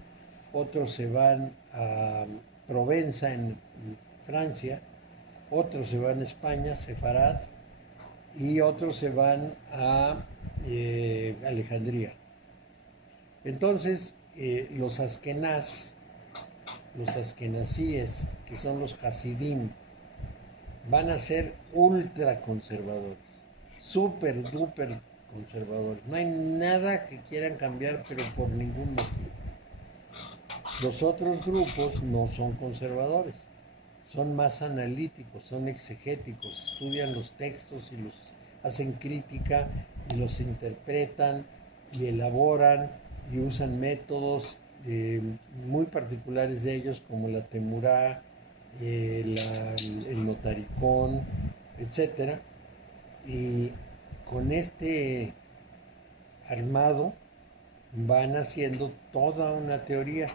otros se van a Provenza en Francia, otros se van a España, Sefarad, y otros se van a Alejandría. Entonces, los askenazíes, que son los hasidim, van a ser ultra conservadores, súper duper conservadores. No hay nada que quieran cambiar, pero por ningún motivo. Los otros grupos no son conservadores, son más analíticos, son exegéticos, estudian los textos y los hacen crítica y los interpretan y elaboran y usan métodos muy particulares de ellos, como la temurá, el notaricón, etcétera. Y con este armado van haciendo toda una teoría,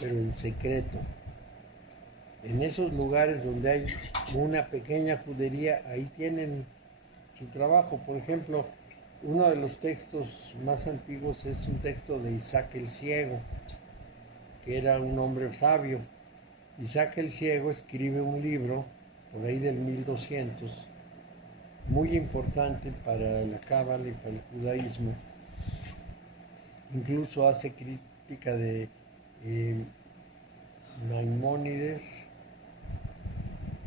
pero en secreto. En esos lugares donde hay una pequeña judería, ahí tienen su trabajo. Por ejemplo, uno de los textos más antiguos es un texto de Isaac el Ciego, que era un hombre sabio. Isaac el Ciego escribe un libro, por ahí del 1200, muy importante para la Cábala y para el judaísmo. Incluso hace crítica de Maimónides,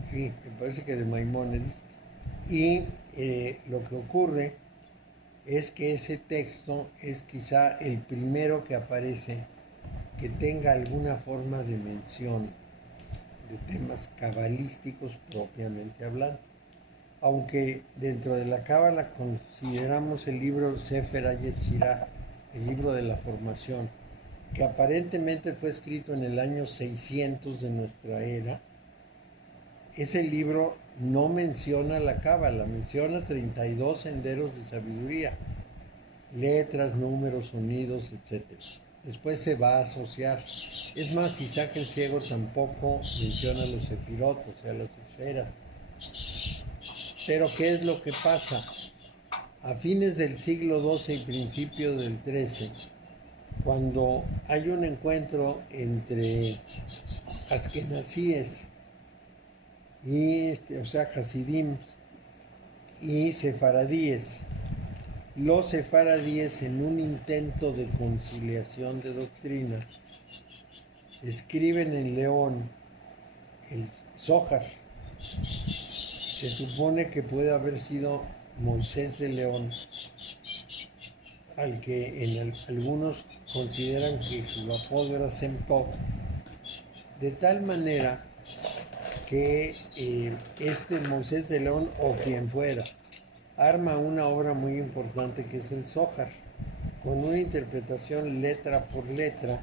sí, me parece que de Maimónides, y lo que ocurre es que ese texto es quizá el primero que aparece que tenga alguna forma de mención de temas cabalísticos propiamente hablando. Aunque dentro de la Cábala consideramos el libro Sefer HaYetzirah, el libro de la formación, que aparentemente fue escrito en el año 600 de nuestra era, ese libro no menciona la Cábala, menciona 32 senderos de sabiduría, letras, números, sonidos, etc. Después se va a asociar. Es más, Isaac el Ciego tampoco menciona los sefirot, o sea, las esferas. Pero ¿qué es lo que pasa? A fines del siglo XII y principio del XIII, cuando hay un encuentro entre askenazíes y o sea, hasidim y sefaradíes, los sefaradíes, en un intento de conciliación de doctrinas, escriben en León el Zohar. Se supone que puede haber sido Moisés de León, al que algunos consideran que su apodo era Sem Tov, de tal manera que este Moisés de León, o quien fuera, arma una obra muy importante que es el Zohar, con una interpretación letra por letra,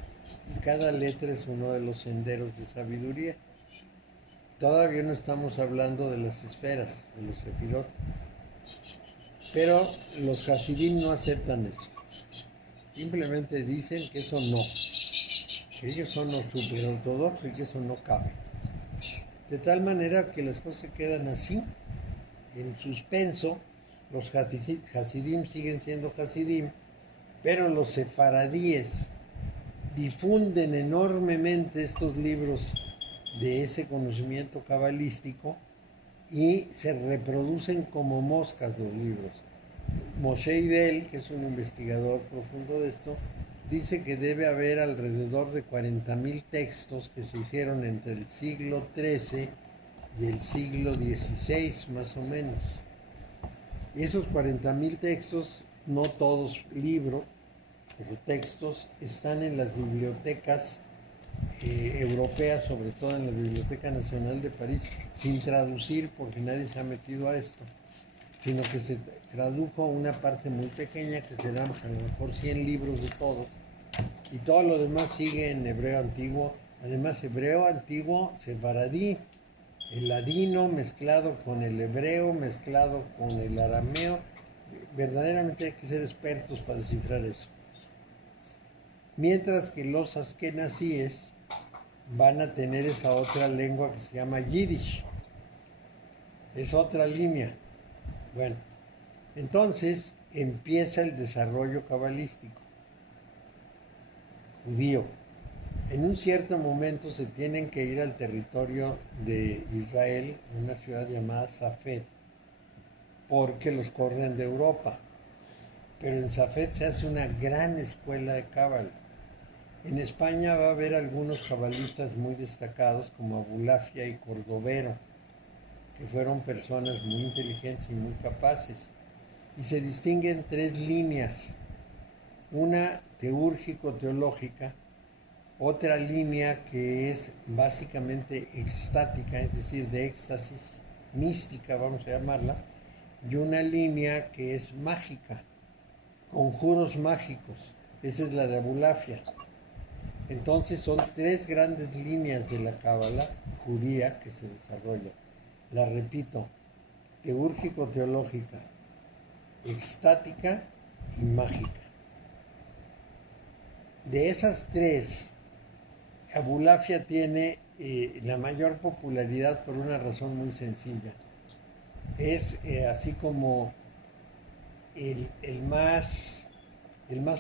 y cada letra es uno de los senderos de sabiduría. Todavía no estamos hablando de las esferas, de los sefirot, pero los hasidim no aceptan eso. Simplemente dicen que eso no, que ellos son los superortodoxos y que eso no cabe. De tal manera que las cosas se quedan así, en suspenso. Los hasidim siguen siendo hasidim, pero los sefaradíes difunden enormemente estos libros de ese conocimiento cabalístico y se reproducen como moscas los libros. Moshe Idel, que es un investigador profundo de esto, dice que debe haber alrededor de 40,000 textos que se hicieron entre el siglo XIII y el siglo XVI, más o menos. Y esos 40,000 textos, no todos libros, pero textos, están en las bibliotecas europeas, sobre todo en la Biblioteca Nacional de París, sin traducir porque nadie se ha metido a esto, sino que se tradujo una parte muy pequeña, que serán a lo mejor 100 libros de todos, y todo lo demás sigue en hebreo antiguo. Además, hebreo antiguo sefaradí, el ladino mezclado con el hebreo, mezclado con el arameo. Verdaderamente hay que ser expertos para descifrar eso. Mientras que los askenazíes van a tener esa otra lengua que se llama Yiddish. Es otra línea. Bueno, entonces empieza el desarrollo cabalístico judío. En un cierto momento se tienen que ir al territorio de Israel, en una ciudad llamada Safed, porque los corren de Europa. Pero en Safed se hace una gran escuela de cábala. En España va a haber algunos cabalistas muy destacados como Abulafia y Cordovero, que fueron personas muy inteligentes y muy capaces. Y se distinguen tres líneas: una teúrgico-teológica, otra línea que es básicamente extática, es decir, de éxtasis, mística vamos a llamarla, y una línea que es mágica, conjuros mágicos. Esa es la de Abulafia. Entonces son tres grandes líneas de la cábala judía que se desarrolla. La repito: teúrgico-teológica, extática y mágica. De esas tres, Abulafia tiene la mayor popularidad por una razón muy sencilla. Es así como el más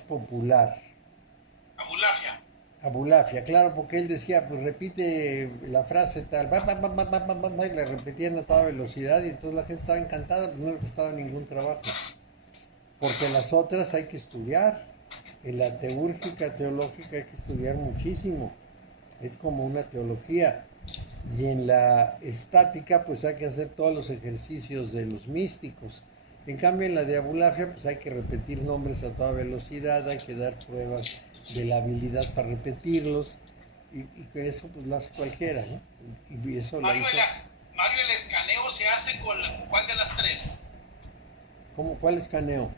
popular. Abulafia. Abulafia, claro, porque él decía, pues repite la frase tal, y la repetían a toda velocidad, y entonces la gente estaba encantada, pues no le costaba ningún trabajo. Porque las otras hay que estudiar. En la teúrgica teológica hay que estudiar muchísimo. Es como una teología. Y en la estática, pues hay que hacer todos los ejercicios de los místicos. En cambio, en la de Abulafia, pues hay que repetir nombres a toda velocidad, hay que dar pruebas de la habilidad para repetirlos, y que eso pues lo hace cualquiera, ¿no? Y eso Mario, el escaneo se hace con ¿cuál de las tres? ¿Cómo? ¿Cuál escaneo?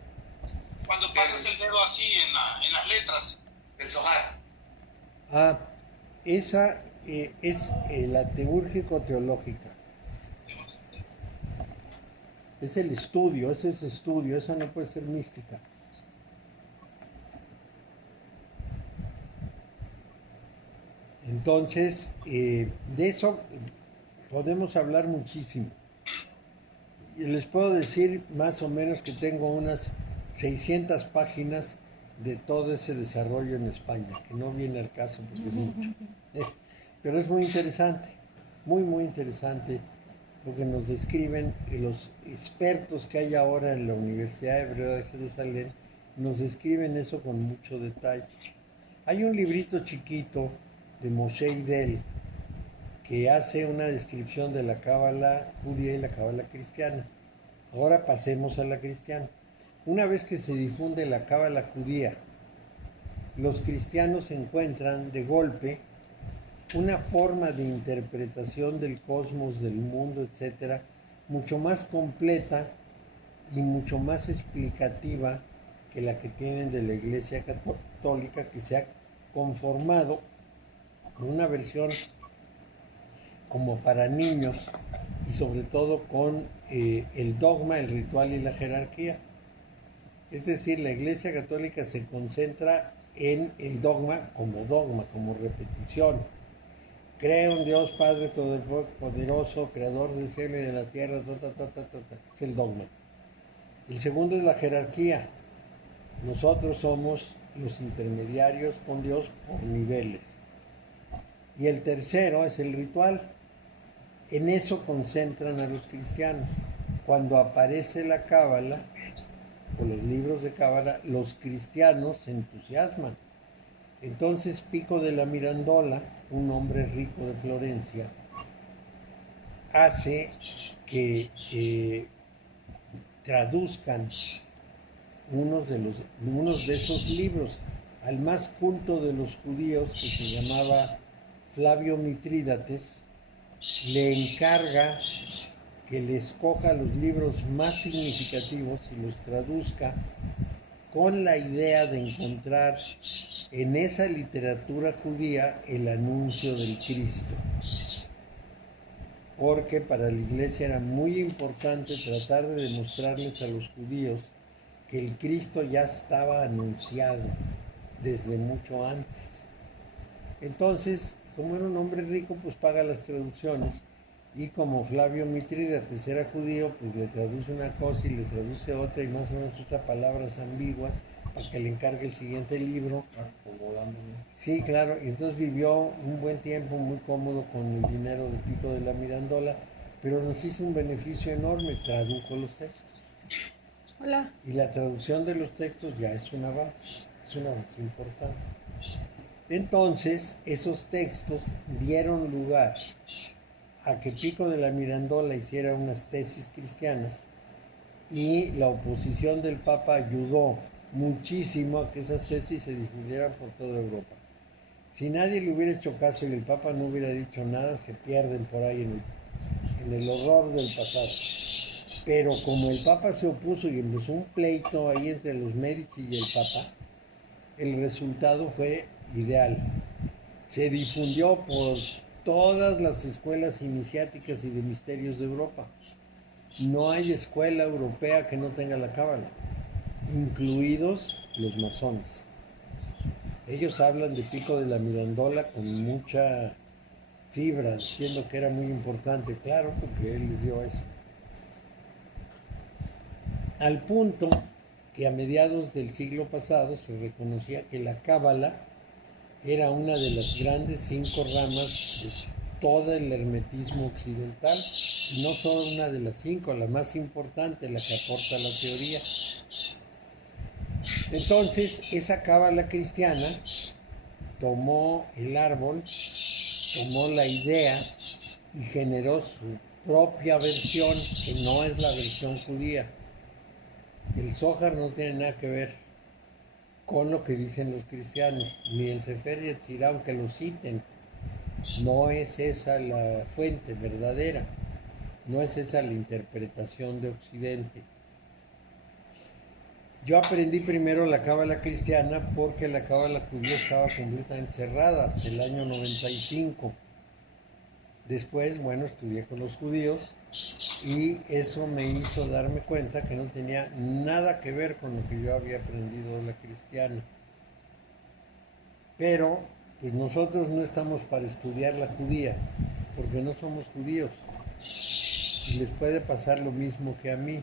Cuando pasas el dedo así en las letras. El Zohar. Ah, esa es la teúrgico-teológica. Es el estudio, ese es estudio, esa no puede ser mística. Entonces, de eso podemos hablar muchísimo. Y les puedo decir más o menos que tengo unas 600 páginas de todo ese desarrollo en España, que no viene al caso porque es mucho. Pero es muy interesante, muy interesante lo que nos describen los expertos que hay ahora en la Universidad Hebrea de Jerusalén, nos describen eso con mucho detalle. Hay un librito chiquito de Moshe Idel que hace una descripción de la cábala judía y la cábala cristiana. Ahora pasemos a la cristiana. Una vez que se difunde la cábala judía, los cristianos encuentran de golpe una forma de interpretación del cosmos, del mundo, etcétera, mucho más completa y mucho más explicativa que la que tienen de la Iglesia Católica, que se ha conformado con una versión como para niños y sobre todo con el dogma, el ritual y la jerarquía. Es decir, la Iglesia Católica se concentra en el dogma, como repetición. Creo en Dios Padre Todopoderoso, Creador del cielo y de la tierra, es el dogma. El segundo es la jerarquía. Nosotros somos los intermediarios con Dios por niveles. Y el tercero es el ritual. En eso concentran a los cristianos. Cuando aparece la cábala, o los libros de cábala, los cristianos se entusiasman. Entonces Pico de la Mirandola, un hombre rico de Florencia, hace que traduzcan unos de esos libros. Al más culto de los judíos, que se llamaba Flavio Mitrídates, le encarga que le escoja los libros más significativos y los traduzca con la idea de encontrar en esa literatura judía el anuncio del Cristo. Porque para la Iglesia era muy importante tratar de demostrarles a los judíos que el Cristo ya estaba anunciado desde mucho antes. Entonces, como era un hombre rico, pues paga las traducciones, y como Flavio Mitrídates era judío, pues le traduce una cosa y le traduce otra, y más o menos usa palabras ambiguas para que le encargue el siguiente libro. Sí, claro, y entonces vivió un buen tiempo muy cómodo con el dinero de Pico de la Mirandola, pero nos hizo un beneficio enorme, tradujo los textos. Hola. Y la traducción de los textos ya es un avance importante. Entonces, esos textos dieron lugar a que Pico de la Mirandola hiciera unas tesis cristianas y la oposición del Papa ayudó muchísimo a que esas tesis se difundieran por toda Europa. Si nadie le hubiera hecho caso y el Papa no hubiera dicho nada, se pierden por ahí en el horror del pasado. Pero como el Papa se opuso y empezó un pleito ahí entre los Medici y el Papa, el resultado fue ideal. Se difundió por todas las escuelas iniciáticas y de misterios de Europa. No hay escuela europea que no tenga la cábala, incluidos los masones. Ellos hablan de Pico de la Mirandola con mucha fibra, diciendo que era muy importante, claro, porque él les dio eso. Al punto que a mediados del siglo pasado se reconocía que la cábala era una de las grandes 5 ramas de todo el hermetismo occidental, y no solo una de las 5, la más importante, la que aporta la teoría. Entonces, esa cábala cristiana tomó el árbol, tomó la idea y generó su propia versión, que no es la versión judía. El Zohar no tiene nada que ver con lo que dicen los cristianos, ni el Sefer Yetzirah, aunque lo citen. No es esa la fuente verdadera, no es esa la interpretación de Occidente. Yo aprendí primero la cábala cristiana porque la cábala judía estaba completamente cerrada hasta el año 95. Después, bueno, estudié con los judíos y eso me hizo darme cuenta que no tenía nada que ver con lo que yo había aprendido de la cristiana. Pero, pues nosotros no estamos para estudiar la judía, porque no somos judíos. Y les puede pasar lo mismo que a mí.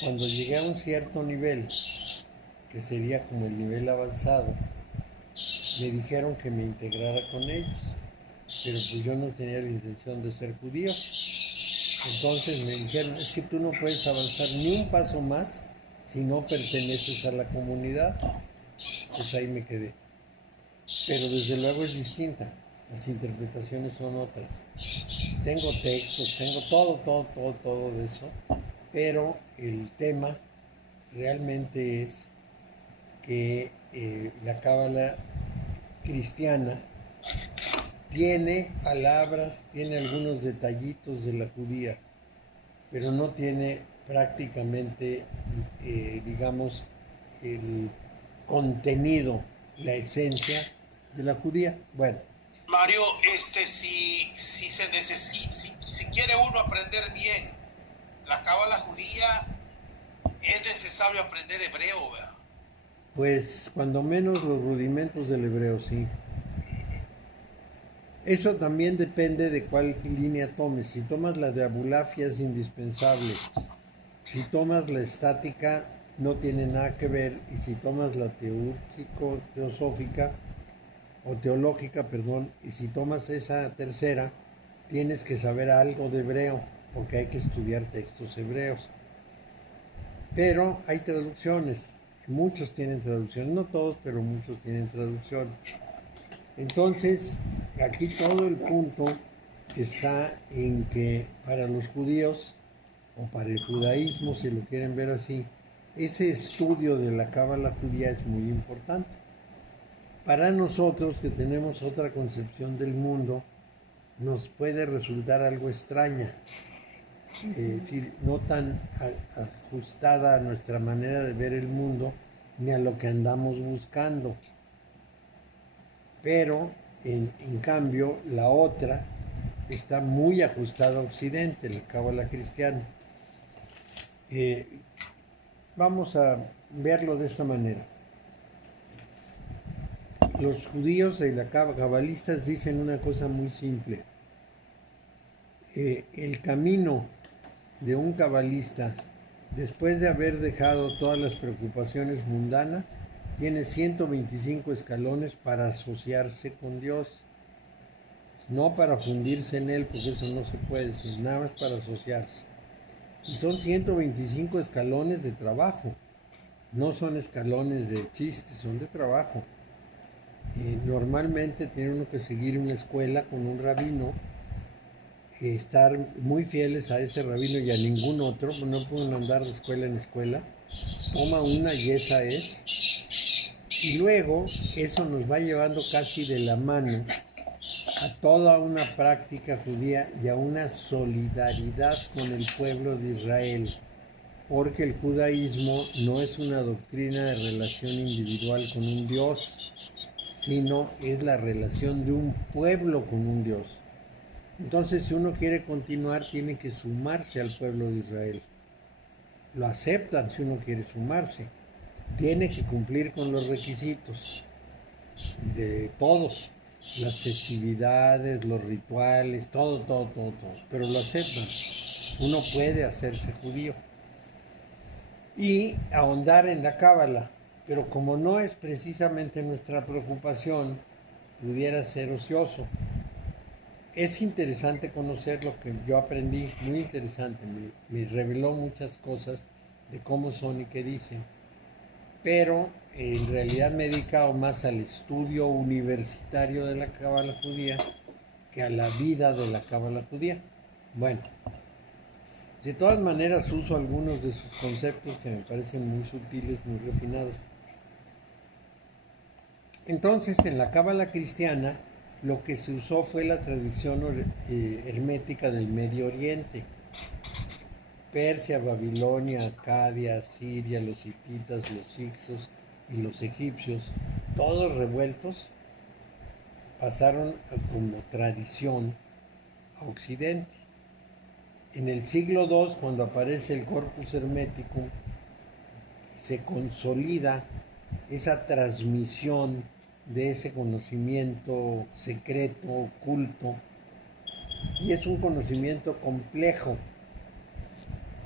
Cuando llegué a un cierto nivel, que sería como el nivel avanzado, me dijeron que me integrara con ellos. Pero pues yo no tenía la intención de ser judío. Entonces me dijeron, es que tú no puedes avanzar ni un paso más si no perteneces a la comunidad. Pues ahí me quedé. Pero desde luego es distinta, las interpretaciones son otras. Tengo textos, tengo todo de eso, pero el tema realmente es que la cábala cristiana tiene palabras, tiene algunos detallitos de la judía, pero no tiene prácticamente, digamos, el contenido, la esencia de la judía. Bueno. Mario, si quiere uno aprender bien la cábala judía, es necesario aprender hebreo, ¿verdad? Pues cuando menos los rudimentos del hebreo, sí. Eso también depende de cuál línea tomes. Si tomas la de Abulafia es indispensable. Si tomas la estática no tiene nada que ver, y si tomas la teológica, y si tomas esa tercera, tienes que saber algo de hebreo, porque hay que estudiar textos hebreos. Pero hay traducciones, muchos tienen traducciones, no todos, pero muchos tienen traducción. Entonces, aquí todo el punto está en que para los judíos, o para el judaísmo, si lo quieren ver así, ese estudio de la cábala judía es muy importante. Para nosotros, que tenemos otra concepción del mundo, nos puede resultar algo extraña, es decir, no tan ajustada a nuestra manera de ver el mundo, ni a lo que andamos buscando. Pero, en cambio, la otra está muy ajustada a Occidente, la cábala cristiana. Vamos a verlo de esta manera. Los judíos y los cabalistas dicen una cosa muy simple. El camino de un cabalista, después de haber dejado todas las preocupaciones mundanas, tiene 125 escalones para asociarse con Dios. No para fundirse en Él, porque eso no se puede, sino nada más para asociarse. Y son 125 escalones de trabajo. No son escalones de chistes, son de trabajo. Normalmente tiene uno que seguir una escuela con un rabino, estar muy fieles a ese rabino y a ningún otro, no pueden andar de escuela en escuela. Toma una y esa es. Y luego eso nos va llevando casi de la mano a toda una práctica judía y a una solidaridad con el pueblo de Israel, porque el judaísmo no es una doctrina de relación individual con un Dios, sino es la relación de un pueblo con un Dios. Entonces, si uno quiere continuar, tiene que sumarse al pueblo de Israel. Lo aceptan si uno quiere sumarse. Tiene que cumplir con los requisitos de todos, las festividades, los rituales, todo, pero lo aceptan. Uno puede hacerse judío y ahondar en la cábala, pero como no es precisamente nuestra preocupación, pudiera ser ocioso. Es interesante conocer lo que yo aprendí, muy interesante, me reveló muchas cosas de cómo son y qué dicen, pero en realidad me he dedicado más al estudio universitario de la cábala judía que a la vida de la cábala judía. Bueno, de todas maneras uso algunos de sus conceptos que me parecen muy sutiles, muy refinados. Entonces, en la cábala cristiana, lo que se usó fue la tradición hermética del Medio Oriente. Persia, Babilonia, Acadia, Siria, los hititas, los hicsos y los egipcios, todos revueltos, pasaron como tradición a Occidente. En el siglo II, cuando aparece el Corpus Hermeticum, se consolida esa transmisión de ese conocimiento secreto, oculto, y es un conocimiento complejo.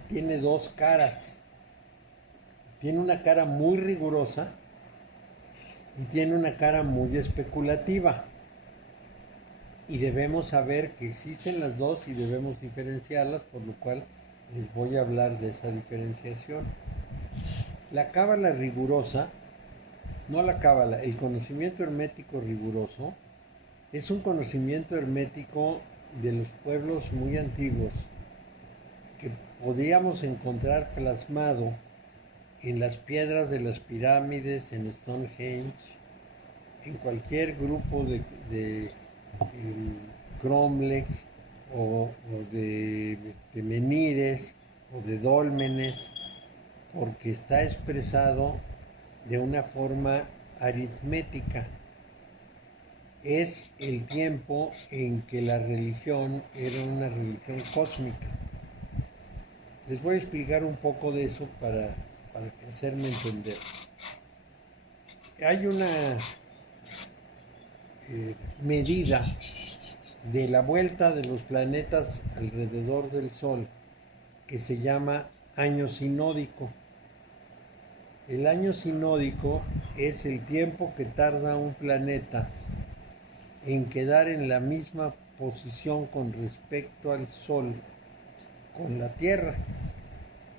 Tiene dos caras. Tiene una cara muy rigurosa y tiene una cara muy especulativa. Y debemos saber que existen las dos y debemos diferenciarlas, por lo cual les voy a hablar de esa diferenciación. La cábala rigurosa, no la cábala, el conocimiento hermético riguroso, es un conocimiento hermético de los pueblos muy antiguos que podríamos encontrar plasmado en las piedras de las pirámides, en Stonehenge, en cualquier grupo de cromlechs o de menires o de dólmenes, porque está expresado de una forma aritmética. Es el tiempo en que la religión era una religión cósmica. Les voy a explicar un poco de eso para hacerme entender. Hay una medida de la vuelta de los planetas alrededor del Sol que se llama año sinódico. El año sinódico es el tiempo que tarda un planeta en quedar en la misma posición con respecto al Sol con la Tierra.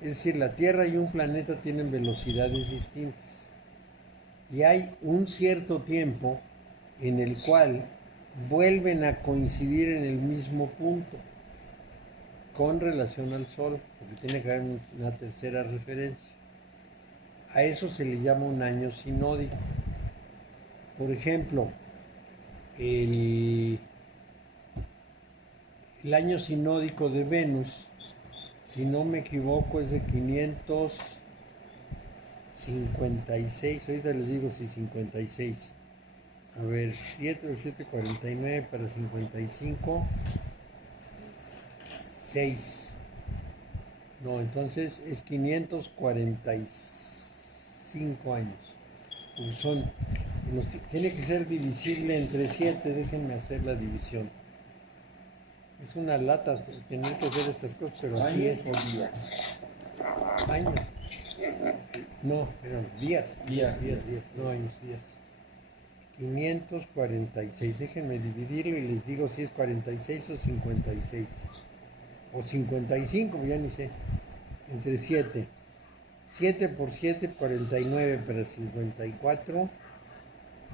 Es decir, la Tierra y un planeta tienen velocidades distintas. Y hay un cierto tiempo en el cual vuelven a coincidir en el mismo punto con relación al Sol, porque tiene que haber una tercera referencia. A eso se le llama un año sinódico. Por ejemplo, el año sinódico de Venus, si no me equivoco, es de 556, ahorita les digo si 56. A ver, 749 para 55, 6. No, entonces es 545 años. Pues tiene que ser divisible entre 7, déjenme hacer la división. Es una lata tener que hacer estas cosas, pero así es. Años. No, pero días. No, años, días. 546. Déjenme dividirlo y les digo si es 46 o 56. O 55, ya ni sé. entre 7. 7 por 7, 49 para 54,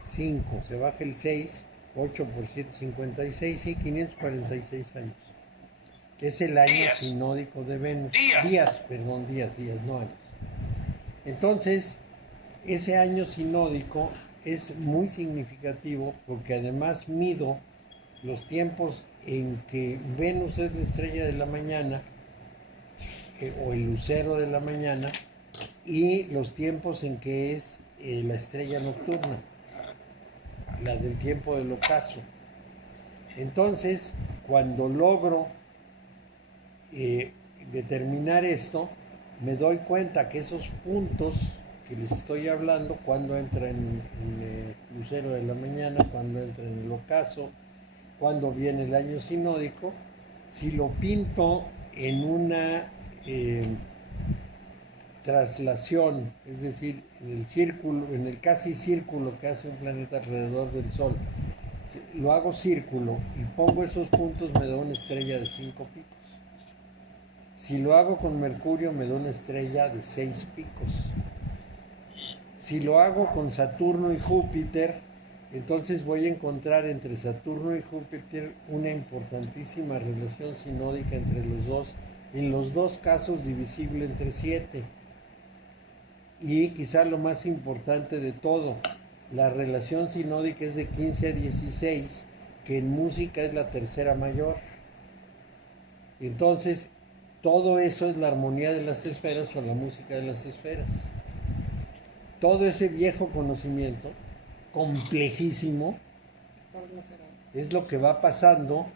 5. Se baja el 6, 8 por 7, 56, sí, 546 años. Es el año Días. sinódico de Venus. Días. Días, no años. Entonces, ese año sinódico es muy significativo porque además mido los tiempos en que Venus es la estrella de la mañana o el lucero de la mañana y los tiempos en que es la estrella nocturna, la del tiempo del ocaso. Entonces, cuando logro determinar esto, me doy cuenta que esos puntos que les estoy hablando, cuando entra en el lucero de la mañana, cuando entra en el ocaso, cuando viene el año sinódico, si lo pinto en una traslación, es decir, en el círculo, en el casi círculo que hace un planeta alrededor del Sol, lo hago círculo y pongo esos puntos, me da una estrella de 5 picos. Si lo hago con Mercurio, me da una estrella de 6 picos. Si lo hago con Saturno y Júpiter, entonces voy a encontrar entre Saturno y Júpiter una importantísima relación sinódica entre los dos, en los dos casos divisible entre 7. Y quizá lo más importante de todo, la relación sinódica es de 15 a 16, que en música es la tercera mayor. Entonces, todo eso es la armonía de las esferas o la música de las esferas. Todo ese viejo conocimiento, complejísimo, es lo que va pasando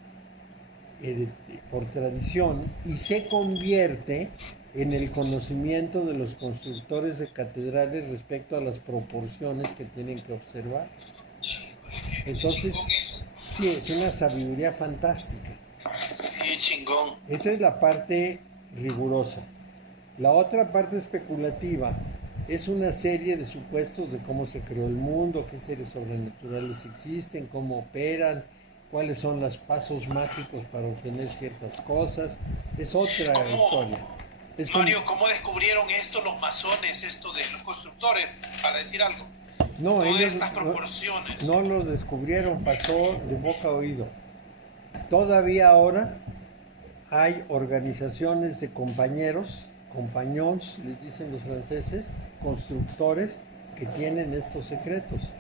por tradición y se convierte en el conocimiento de los constructores de catedrales respecto a las proporciones que tienen que observar. Entonces, sí, es una sabiduría fantástica. Sí, chingón. Esa es la parte rigurosa. La otra parte especulativa es una serie de supuestos de cómo se creó el mundo, qué seres sobrenaturales existen, cómo operan, cuáles son los pasos mágicos para obtener ciertas cosas. Es otra historia. Es como... Mario, ¿cómo descubrieron esto los masones, esto de los constructores, para decir algo? No, Todas ellos estas proporciones. no lo descubrieron, pasó de boca a oído. Todavía ahora hay organizaciones de compañeros, compagnons, les dicen los franceses, constructores que tienen estos secretos.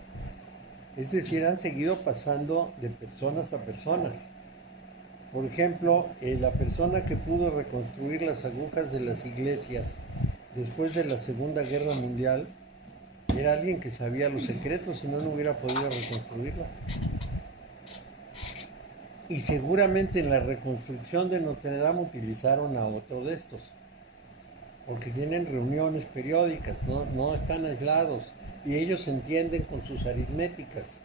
Es decir, han seguido pasando de personas a personas. Por ejemplo, la persona que pudo reconstruir las agujas de las iglesias después de la Segunda Guerra Mundial era alguien que sabía los secretos, si no, no hubiera podido reconstruirlas. Y seguramente en la reconstrucción de Notre Dame utilizaron a otro de estos, porque tienen reuniones periódicas, no están aislados, y ellos se entienden con sus aritméticas,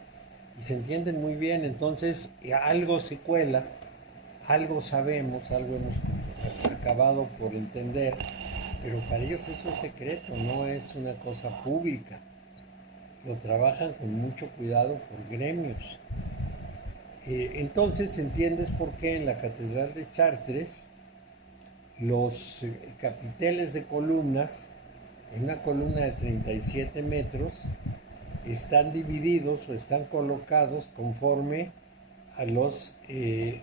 y se entienden muy bien. Entonces algo se cuela, algo sabemos, algo hemos acabado por entender, pero para ellos eso es secreto, no es una cosa pública. Lo trabajan con mucho cuidado por gremios. Entonces entiendes por qué en la Catedral de Chartres los capiteles de columnas, en una columna de 37 metros, están divididos o están colocados conforme a los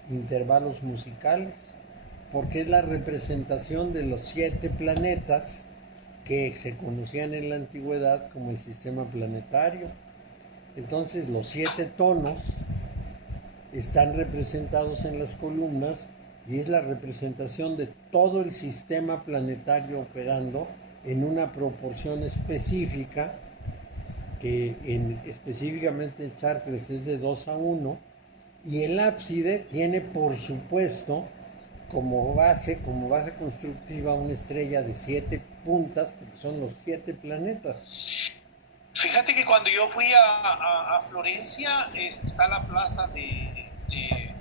intervalos musicales, porque es la representación de los 7 planetas que se conocían en la antigüedad como el sistema planetario. Entonces los 7 tonos están representados en las columnas y es la representación de todo el sistema planetario operando en una proporción específica, que específicamente en Chartres es de 2:1, y el ábside tiene, por supuesto, como base constructiva una estrella de 7 puntas, porque son los 7 planetas. Fíjate que cuando yo fui a Florencia, está la plaza de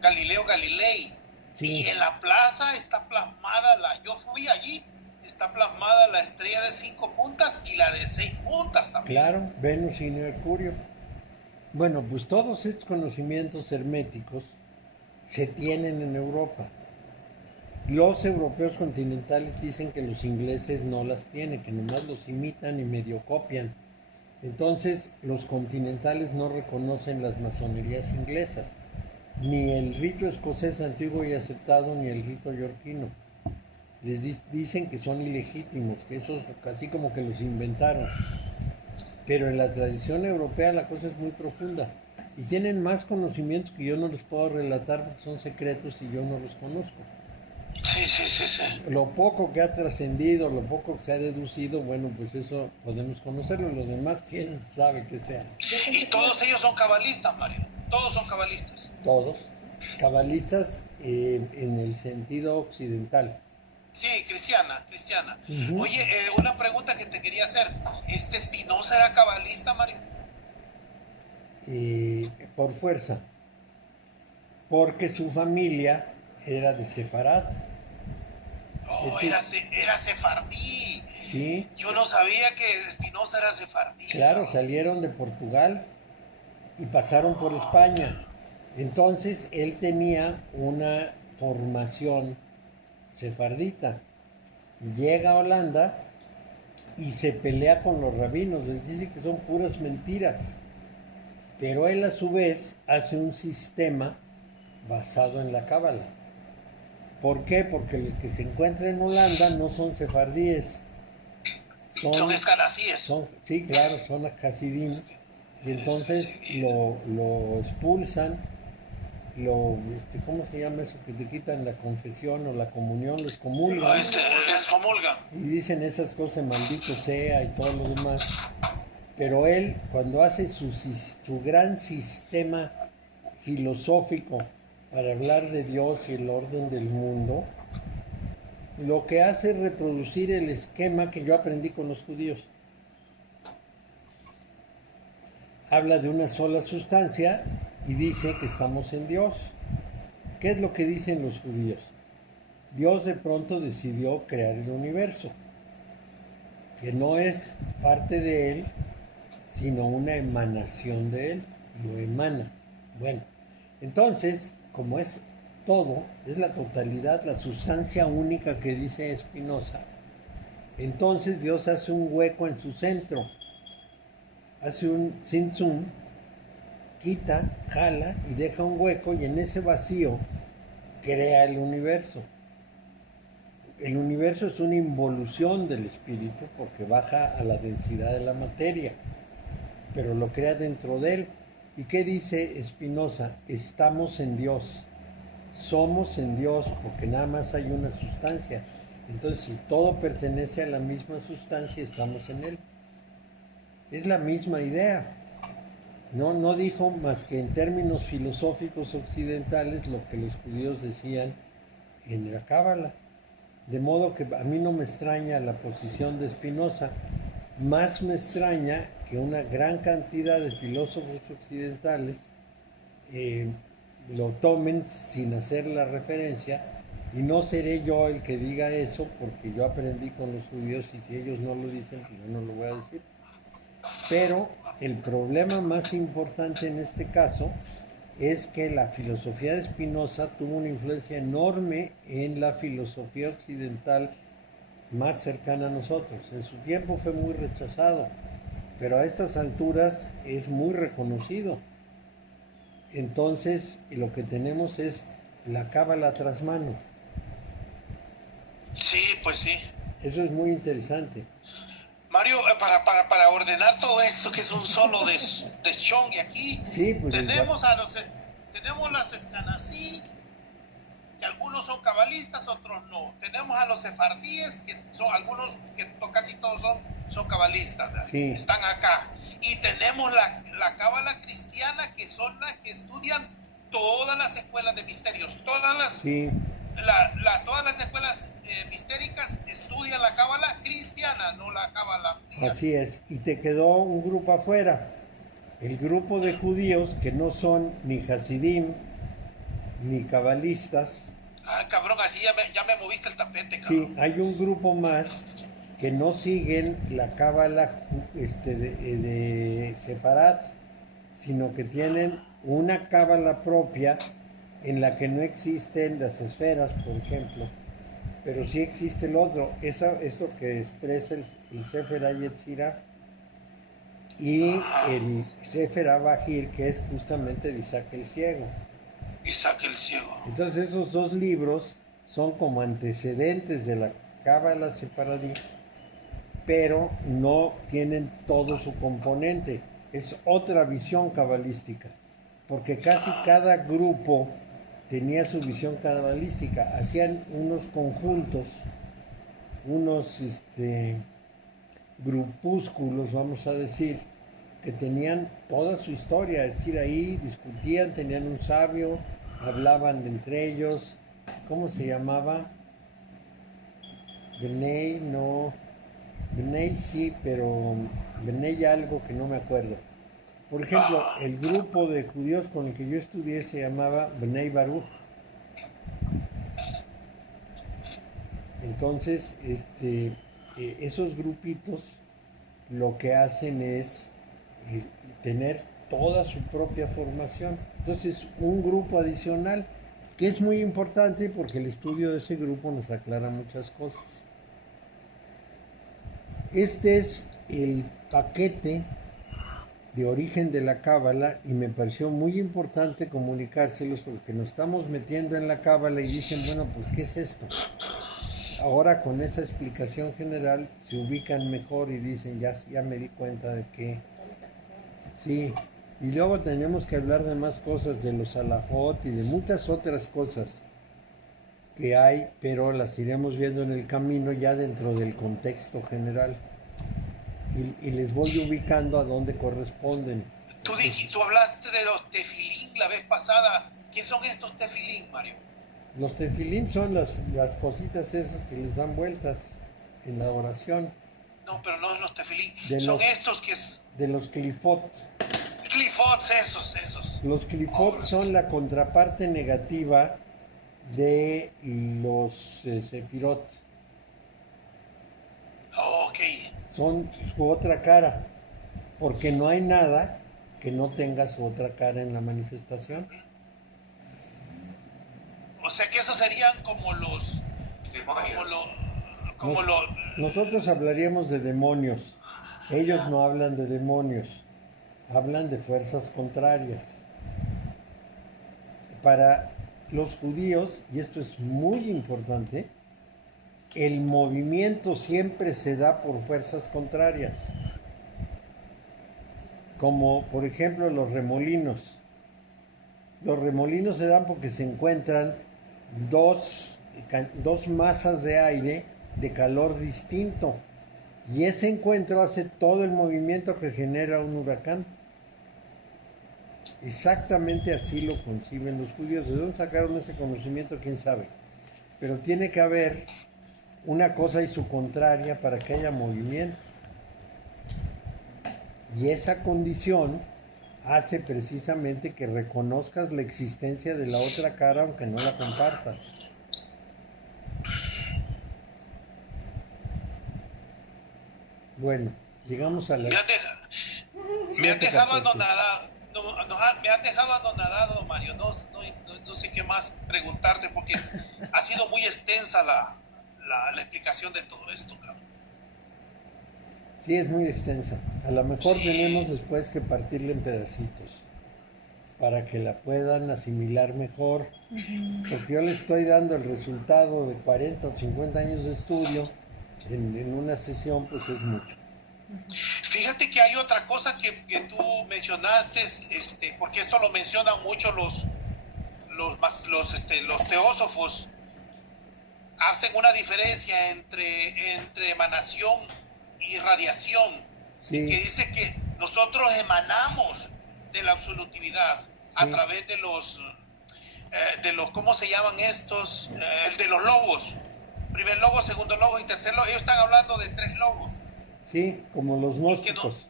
Galileo Galilei. Sí. Y en la plaza está plasmada, yo fui allí, está plasmada la estrella de 5 puntas y la de 6 puntas también. Claro, Venus y Mercurio. Bueno, pues todos estos conocimientos herméticos se tienen en Europa. Los europeos continentales dicen que los ingleses no las tienen, que nomás los imitan y medio copian. Entonces, los continentales no reconocen las masonerías inglesas, ni el rito escocés antiguo y aceptado, ni el rito yorquino. Les dicen que son ilegítimos, que esos casi como que los inventaron. Pero en la tradición europea la cosa es muy profunda. Y tienen más conocimientos que yo no les puedo relatar porque son secretos y yo no los conozco. Sí, sí, sí, sí. Lo poco que ha trascendido, lo poco que se ha deducido, bueno, pues eso podemos conocerlo. Los demás, quién sabe qué sea. Y todos ellos son cabalistas, Mario. Todos son cabalistas. Todos. Cabalistas en el sentido occidental. Sí, cristiana, cristiana. Ujú. Oye, una pregunta que te quería hacer. ¿Este Spinoza era cabalista, Mario? Por fuerza. Porque su familia era de Sefarad. Oh, Sí. era sefardí. Sí, Yo no sabía que Spinoza era sefardí. claro, cabrón. salieron de Portugal y pasaron por España. Entonces él tenía una formación sefardita. Llega a Holanda y se pelea con los rabinos, les dice que son puras mentiras. Pero él a su vez hace un sistema basado en la cábala. ¿Por qué? Porque los que se encuentran en Holanda no son sefardíes. Son escaracíes. Sí, claro, son hasidim. Y entonces lo expulsan, ¿cómo se llama eso? Que te quitan la confesión o la comunión, los comulgan. Les comulgan. Y dicen esas cosas, maldito sea y todo lo demás. Pero él, cuando hace su gran sistema filosófico para hablar de Dios y el orden del mundo, lo que hace es reproducir el esquema que yo aprendí con los judíos. Habla de una sola sustancia y dice que estamos en Dios. ¿Qué es lo que dicen los judíos? Dios de pronto decidió crear el universo, que no es parte de él, sino una emanación de él, lo emana. Bueno, entonces, como es todo, es la totalidad, la sustancia única que dice Spinoza, entonces Dios hace un hueco en su centro, hace un tzimtzum, quita, jala y deja un hueco, y en ese vacío crea el universo. El universo es una involución del espíritu porque baja a la densidad de la materia, pero lo crea dentro de él. ¿Y qué dice Spinoza? Estamos en Dios, somos en Dios, porque nada más hay una sustancia. Entonces, si todo pertenece a la misma sustancia, estamos en él. Es la misma idea. No dijo más que en términos filosóficos occidentales lo que los judíos decían en la Cábala. De modo que a mí no me extraña la posición de Spinoza, más me extraña que una gran cantidad de filósofos occidentales lo tomen sin hacer la referencia, y no seré yo el que diga eso porque yo aprendí con los judíos y si ellos no lo dicen, pues yo no lo voy a decir. Pero el problema más importante en este caso es que la filosofía de Spinoza tuvo una influencia enorme en la filosofía occidental más cercana a nosotros. En su tiempo fue muy rechazado, pero a estas alturas es muy reconocido. Entonces, lo que tenemos es la cábala tras mano. Sí, pues sí. Eso es muy interesante. Mario, para ordenar todo esto, que es un solo de Chong, y aquí Sí, pues tenemos tenemos las escanasí, que algunos son cabalistas, otros no. Tenemos a los sefardíes, que son algunos, que casi todos son cabalistas, ¿verdad? Sí. Están acá. Y tenemos la cábala cristiana, que son las que estudian todas las escuelas de misterios. Todas las escuelas mistéricas estudian la cábala cristiana, no la cábala judía. Así es. Y te quedó un grupo afuera. El grupo de judíos que no son ni hasidim ni cabalistas. Ah, cabrón, así ya me moviste el tapete, cabrón. Sí, hay un grupo más que no siguen la cábala de Sefarad, sino que tienen una cábala propia en la que no existen las esferas, por ejemplo, pero sí existe el otro, eso que expresa el Sefer HaYetzirah y el Sefer HaBahir, que es justamente de Isaac el Ciego. Isaac el Ciego. Entonces esos dos libros son como antecedentes de la Cábala sefaradí, pero no tienen todo su componente. Es otra visión cabalística, porque casi cada grupo tenía su visión cabalística. Hacían unos conjuntos, unos grupúsculos, vamos a decir, que tenían toda su historia. Es decir, ahí discutían, tenían un sabio, hablaban entre ellos. ¿Cómo se llamaba? Benei, no. Benei sí, pero Benei algo que no me acuerdo. Por ejemplo, el grupo de judíos con el que yo estudié se llamaba Benei Baruch. Entonces, esos grupitos lo que hacen es tener toda su propia formación. Entonces, un grupo adicional, que es muy importante porque el estudio de ese grupo nos aclara muchas cosas. Este es el paquete de origen de la Cábala y me pareció muy importante comunicárselos porque nos estamos metiendo en la Cábala y dicen, bueno, pues, ¿qué es esto? Ahora con esa explicación general se ubican mejor y dicen, ya me di cuenta de que sí. Y luego tenemos que hablar de más cosas, de los alajot y de muchas otras cosas que hay, pero las iremos viendo en el camino ya dentro del contexto general. Y les voy ubicando a dónde corresponden. Tú hablaste de los tefilín la vez pasada. ¿Qué son estos tefilín, Mario? Los tefilín son las cositas esas que les dan vueltas en la oración. No, pero no es los tefilín. De son los- estos que es... De los clifot. Clifots, esos. Los clifot son la contraparte negativa de los sefirot. Ok. Son su otra cara, porque no hay nada que no tenga su otra cara en la manifestación. O sea que esos serían como los... Nosotros hablaríamos de demonios, ellos no hablan de demonios, hablan de fuerzas contrarias. Para los judíos, y esto es muy importante, el movimiento siempre se da por fuerzas contrarias, como por ejemplo los remolinos. Los remolinos se dan porque se encuentran dos masas de aire de calor distinto, y ese encuentro hace todo el movimiento que genera un huracán. Exactamente así lo conciben los judíos. ¿De dónde sacaron ese conocimiento? ¿Quién sabe? Pero tiene que haber una cosa y su contraria para que haya movimiento. Y esa condición hace precisamente que reconozcas la existencia de la otra cara aunque no la compartas. Bueno, llegamos a la... Me han dejado anonadado, Mario. No sé qué más preguntarte porque ha sido muy extensa la explicación de todo esto, cabrón. Sí, es muy extensa. A lo mejor Sí. tenemos después que partirla en pedacitos para que la puedan asimilar mejor. Porque yo les estoy dando el resultado de 40 o 50 años de estudio en una sesión, pues es mucho. Fíjate que hay otra cosa que tú mencionaste, porque esto lo mencionan mucho los teósofos. Hacen una diferencia entre emanación y radiación, Sí. que dice que nosotros emanamos de la absolutividad a Sí. través de los ¿cómo se llaman estos? De los logos. Primer logo, segundo logo y tercer logo. Ellos están hablando de 3 logos. Sí, como los gnósticos.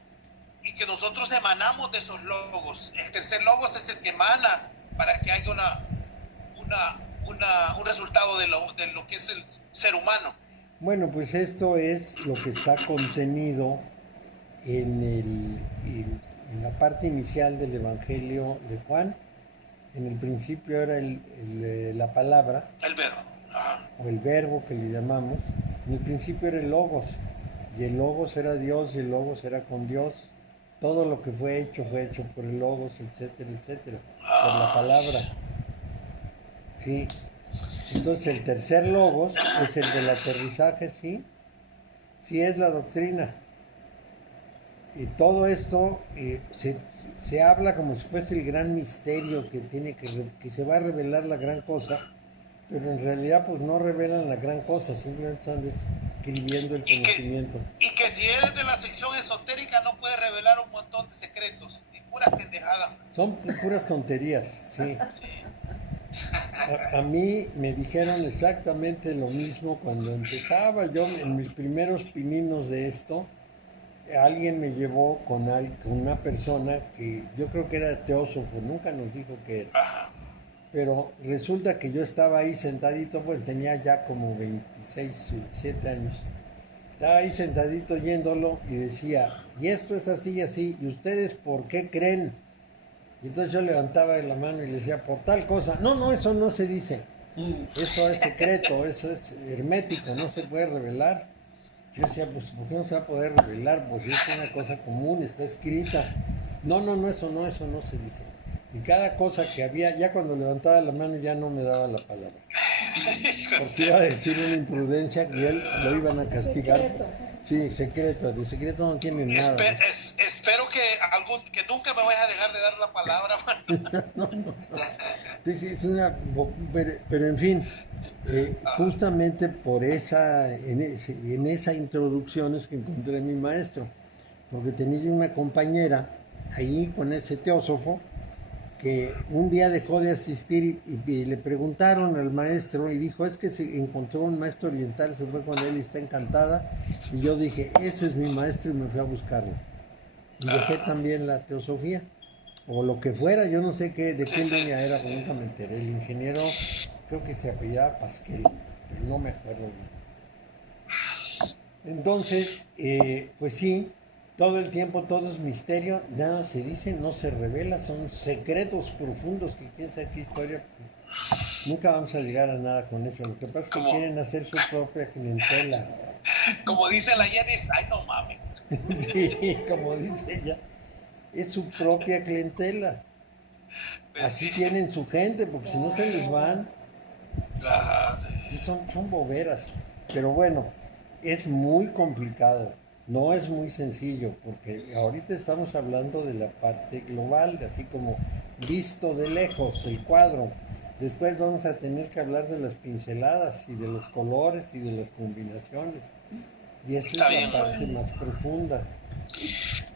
Y que nosotros emanamos de esos logos. El tercer logos es el que emana para que haya un resultado de lo que es el ser humano. Bueno, pues esto es lo que está contenido en la parte inicial del Evangelio de Juan. En el principio era la palabra. El verbo. Ajá. o el verbo que le llamamos, en el principio era el logos, y el logos era Dios, y el logos era con Dios. Todo lo que fue hecho por el logos, etcétera, etcétera, por la palabra. Sí. Entonces el tercer logos es el del aterrizaje, sí. Sí es la doctrina. Y todo esto se habla como si fuese el gran misterio que se va a revelar la gran cosa, pero en realidad pues no revelan la gran cosa, simplemente están describiendo el conocimiento. Y que si eres de la sección esotérica no puedes revelar un montón de secretos, ni pura pendejada. Son puras tonterías, sí. A mí me dijeron exactamente lo mismo cuando empezaba yo en mis primeros pininos de esto. Alguien me llevó con una persona que yo creo que era teósofo, nunca nos dijo que era. Pero resulta que yo estaba ahí sentadito, pues tenía ya como 26, 27 años. Estaba ahí sentadito oyéndolo y decía, y esto es así y así, ¿y ustedes por qué creen? Y entonces yo levantaba la mano y le decía, por tal cosa. No, eso no se dice. Eso es secreto, eso es hermético, no se puede revelar. Yo decía, pues ¿por qué no se va a poder revelar? Pues es una cosa común, está escrita. No, eso no se dice. Y cada cosa que había, ya cuando levantaba la mano ya no me daba la palabra. Porque iba a decir una imprudencia que él lo iban a castigar. Secreto. Sí, secreto, de secreto no tiene nada. Espero que nunca me vayas a dejar de dar la palabra. No. Sí, es una... Pero en fin, justamente por en esa introducción es que encontré a mi maestro. Porque tenía una compañera ahí con ese teósofo que un día dejó de asistir y le preguntaron al maestro y dijo, es que se encontró un maestro oriental, se fue con él y está encantada. Y yo dije, ese es mi maestro y me fui a buscarlo. Y dejé también la teosofía, o lo que fuera, yo no sé de qué línea era, pero nunca me enteré. El ingeniero, creo que se apellidaba Pasquel, pero no me acuerdo bien. Entonces, pues sí, todo el tiempo todo es misterio, nada se dice, no se revela, son secretos profundos que quién sabe qué historia. Nunca vamos a llegar a nada con eso. Lo que pasa es que quieren hacer su propia clientela. Como dice la Jenny, ay no mames. Sí, como dice ella, es su propia clientela. Así tienen su gente, porque si no se les van, son boberas. Pero bueno, es muy complicado. No es muy sencillo, porque ahorita estamos hablando de la parte global, así como visto de lejos el cuadro. Después vamos a tener que hablar de las pinceladas y de los colores y de las combinaciones. Y esa es la parte más profunda.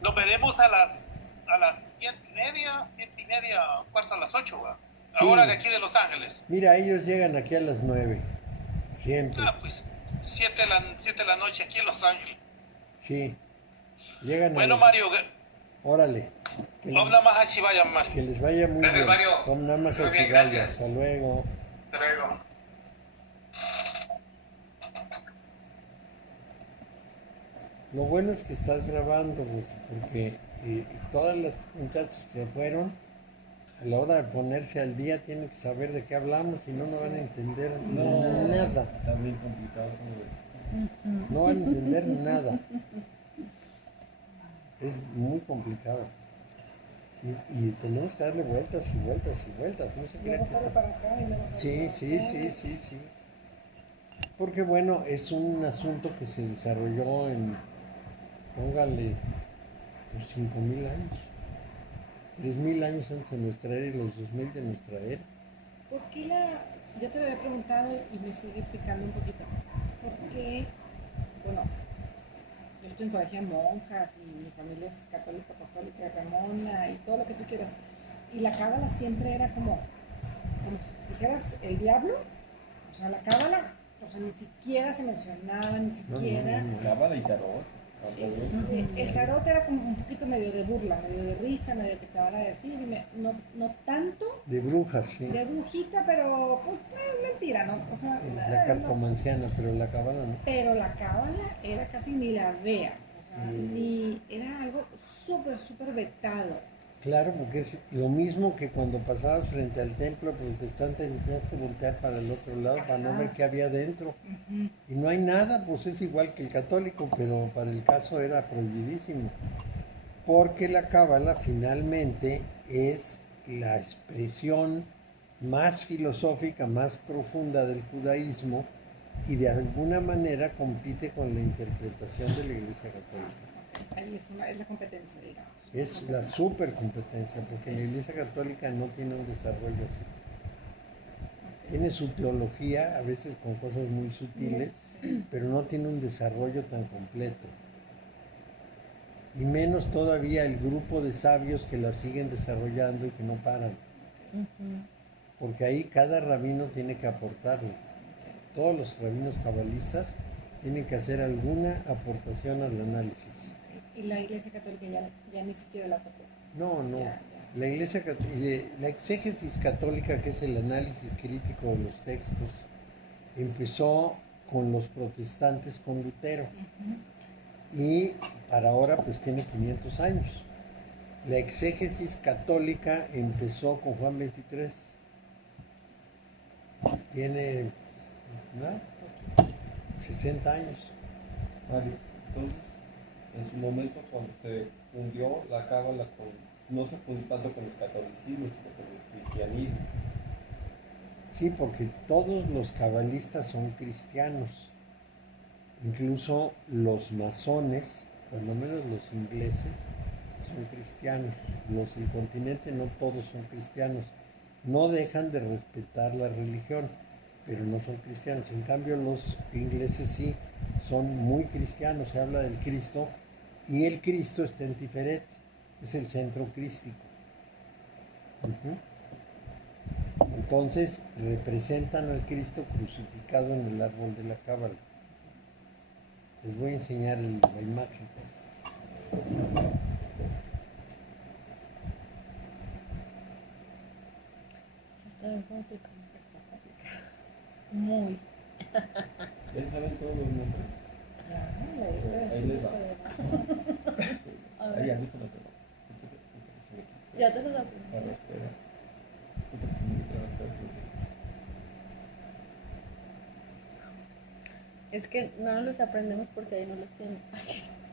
Nos veremos a las 7:30, 7:30, cuarto a las 8, ¿va? Sí. Ahora de aquí de Los Ángeles. Mira, ellos llegan aquí a las 9, siempre. Pues 7 de la noche aquí en Los Ángeles. Sí, llegan Bueno, Mario, órale. nada más así vayan, Mario. Que les vaya muy Gracias, bien. Mario. Nada más Muy así bien, vaya. gracias. Hasta luego. Hasta luego. Lo bueno es que estás grabando, pues, porque todas las muchachas que se fueron, a la hora de ponerse al día, tienen que saber de qué hablamos y no van a entender nada. Está bien complicado como ves. No van a entender nada. Es muy complicado. Y tenemos que darle vueltas y vueltas y vueltas. No se crean Luego sale para acá y luego sale Sí. para acá. Sí. Porque bueno, es un asunto que se desarrolló en, póngale, pues 5,000 años. 3,000 años antes de nuestra era y los 2,000 de nuestra era. ¿Por qué ya te lo había preguntado y me sigue picando un poquito? ¿Por qué? Bueno, yo estoy en colegio de monjas y mi familia es católica, apostólica, ramona y todo lo que tú quieras. Y la cábala siempre era como si dijeras el diablo, o sea, la cábala, o sea, ni siquiera se mencionaba, ni siquiera. No. Cábala y tarot. El tarot era como un poquito medio de burla, medio de risa, medio que te van a decir, y no tanto De brujas, sí. de brujita, pero pues es mentira, ¿no? O sea, La cartomanciana, pero la cábala no. pero la cábala era casi ni la veas, o sea, ni era algo súper vetado. Claro, porque es lo mismo que cuando pasabas frente al templo protestante tenías que voltear para el otro lado para no ver qué había dentro. Ujú. Y no hay nada, pues es igual que el católico, pero para el caso era prohibidísimo. Porque la cábala finalmente es la expresión más filosófica, más profunda del judaísmo y de alguna manera compite con la interpretación de la Iglesia Católica. Ahí es la competencia, digamos. Es la supercompetencia, porque la Iglesia Católica no tiene un desarrollo así. Tiene su teología, a veces con cosas muy sutiles, pero no tiene un desarrollo tan completo. Y menos todavía el grupo de sabios que la siguen desarrollando y que no paran. Porque ahí cada rabino tiene que aportarlo. Todos los rabinos cabalistas tienen que hacer alguna aportación al análisis. Y la Iglesia Católica ya ni siquiera la tocó. No, no. Ya. La exégesis católica, que es el análisis crítico de los textos, empezó con los protestantes con Lutero. Ujú. Y para ahora pues tiene 500 años. La exégesis católica empezó con Juan 23. Tiene, ¿no? 60 años. Mario, entonces, en su momento cuando se fundió la cábala no se fundió tanto con el catolicismo, sino con el cristianismo. Sí, porque todos los cabalistas son cristianos. Incluso los masones, cuando menos los ingleses, son cristianos. Los del continente no todos son cristianos. No dejan de respetar la religión, pero no son cristianos. En cambio, los ingleses sí son muy cristianos. Se habla del Cristo y el Cristo está en Tiferet, es el centro crístico. Entonces representan al Cristo crucificado en el árbol de la cábala. Les voy a enseñar la imagen. Sí, está bien complicado. Muy. ¿Ya saben todos los nombres? Ya, la Iglesia Ahí les va. A Ahí, ver, a mí se me quedó. ya te lo da. Para espera. Puta, que se me quedó la espera. Es que no los aprendemos porque ahí no los tienen.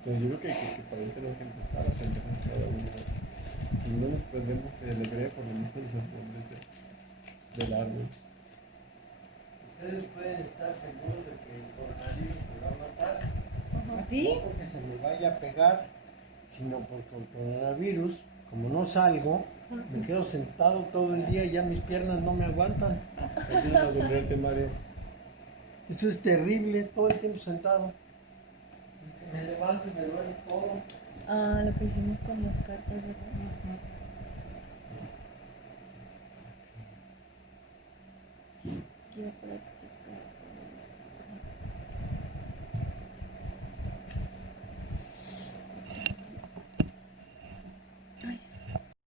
Pues yo creo que para eso tenemos que empezar a aprender cada uno. Si no nos aprendemos el hebreo, por lo menos los nombres del árbol. Ustedes pueden estar seguros de que el coronavirus me va a matar. ¿A ti? No porque se me vaya a pegar, sino porque el coronavirus, como no salgo, me quedo sentado todo el día y ya mis piernas no me aguantan. ¿Cómo vas a dolerte, Mario? Eso es terrible, todo el tiempo sentado. Me levanto y me duele todo. Ah, lo que hicimos con las cartas, ¿verdad? Aquí va por acá.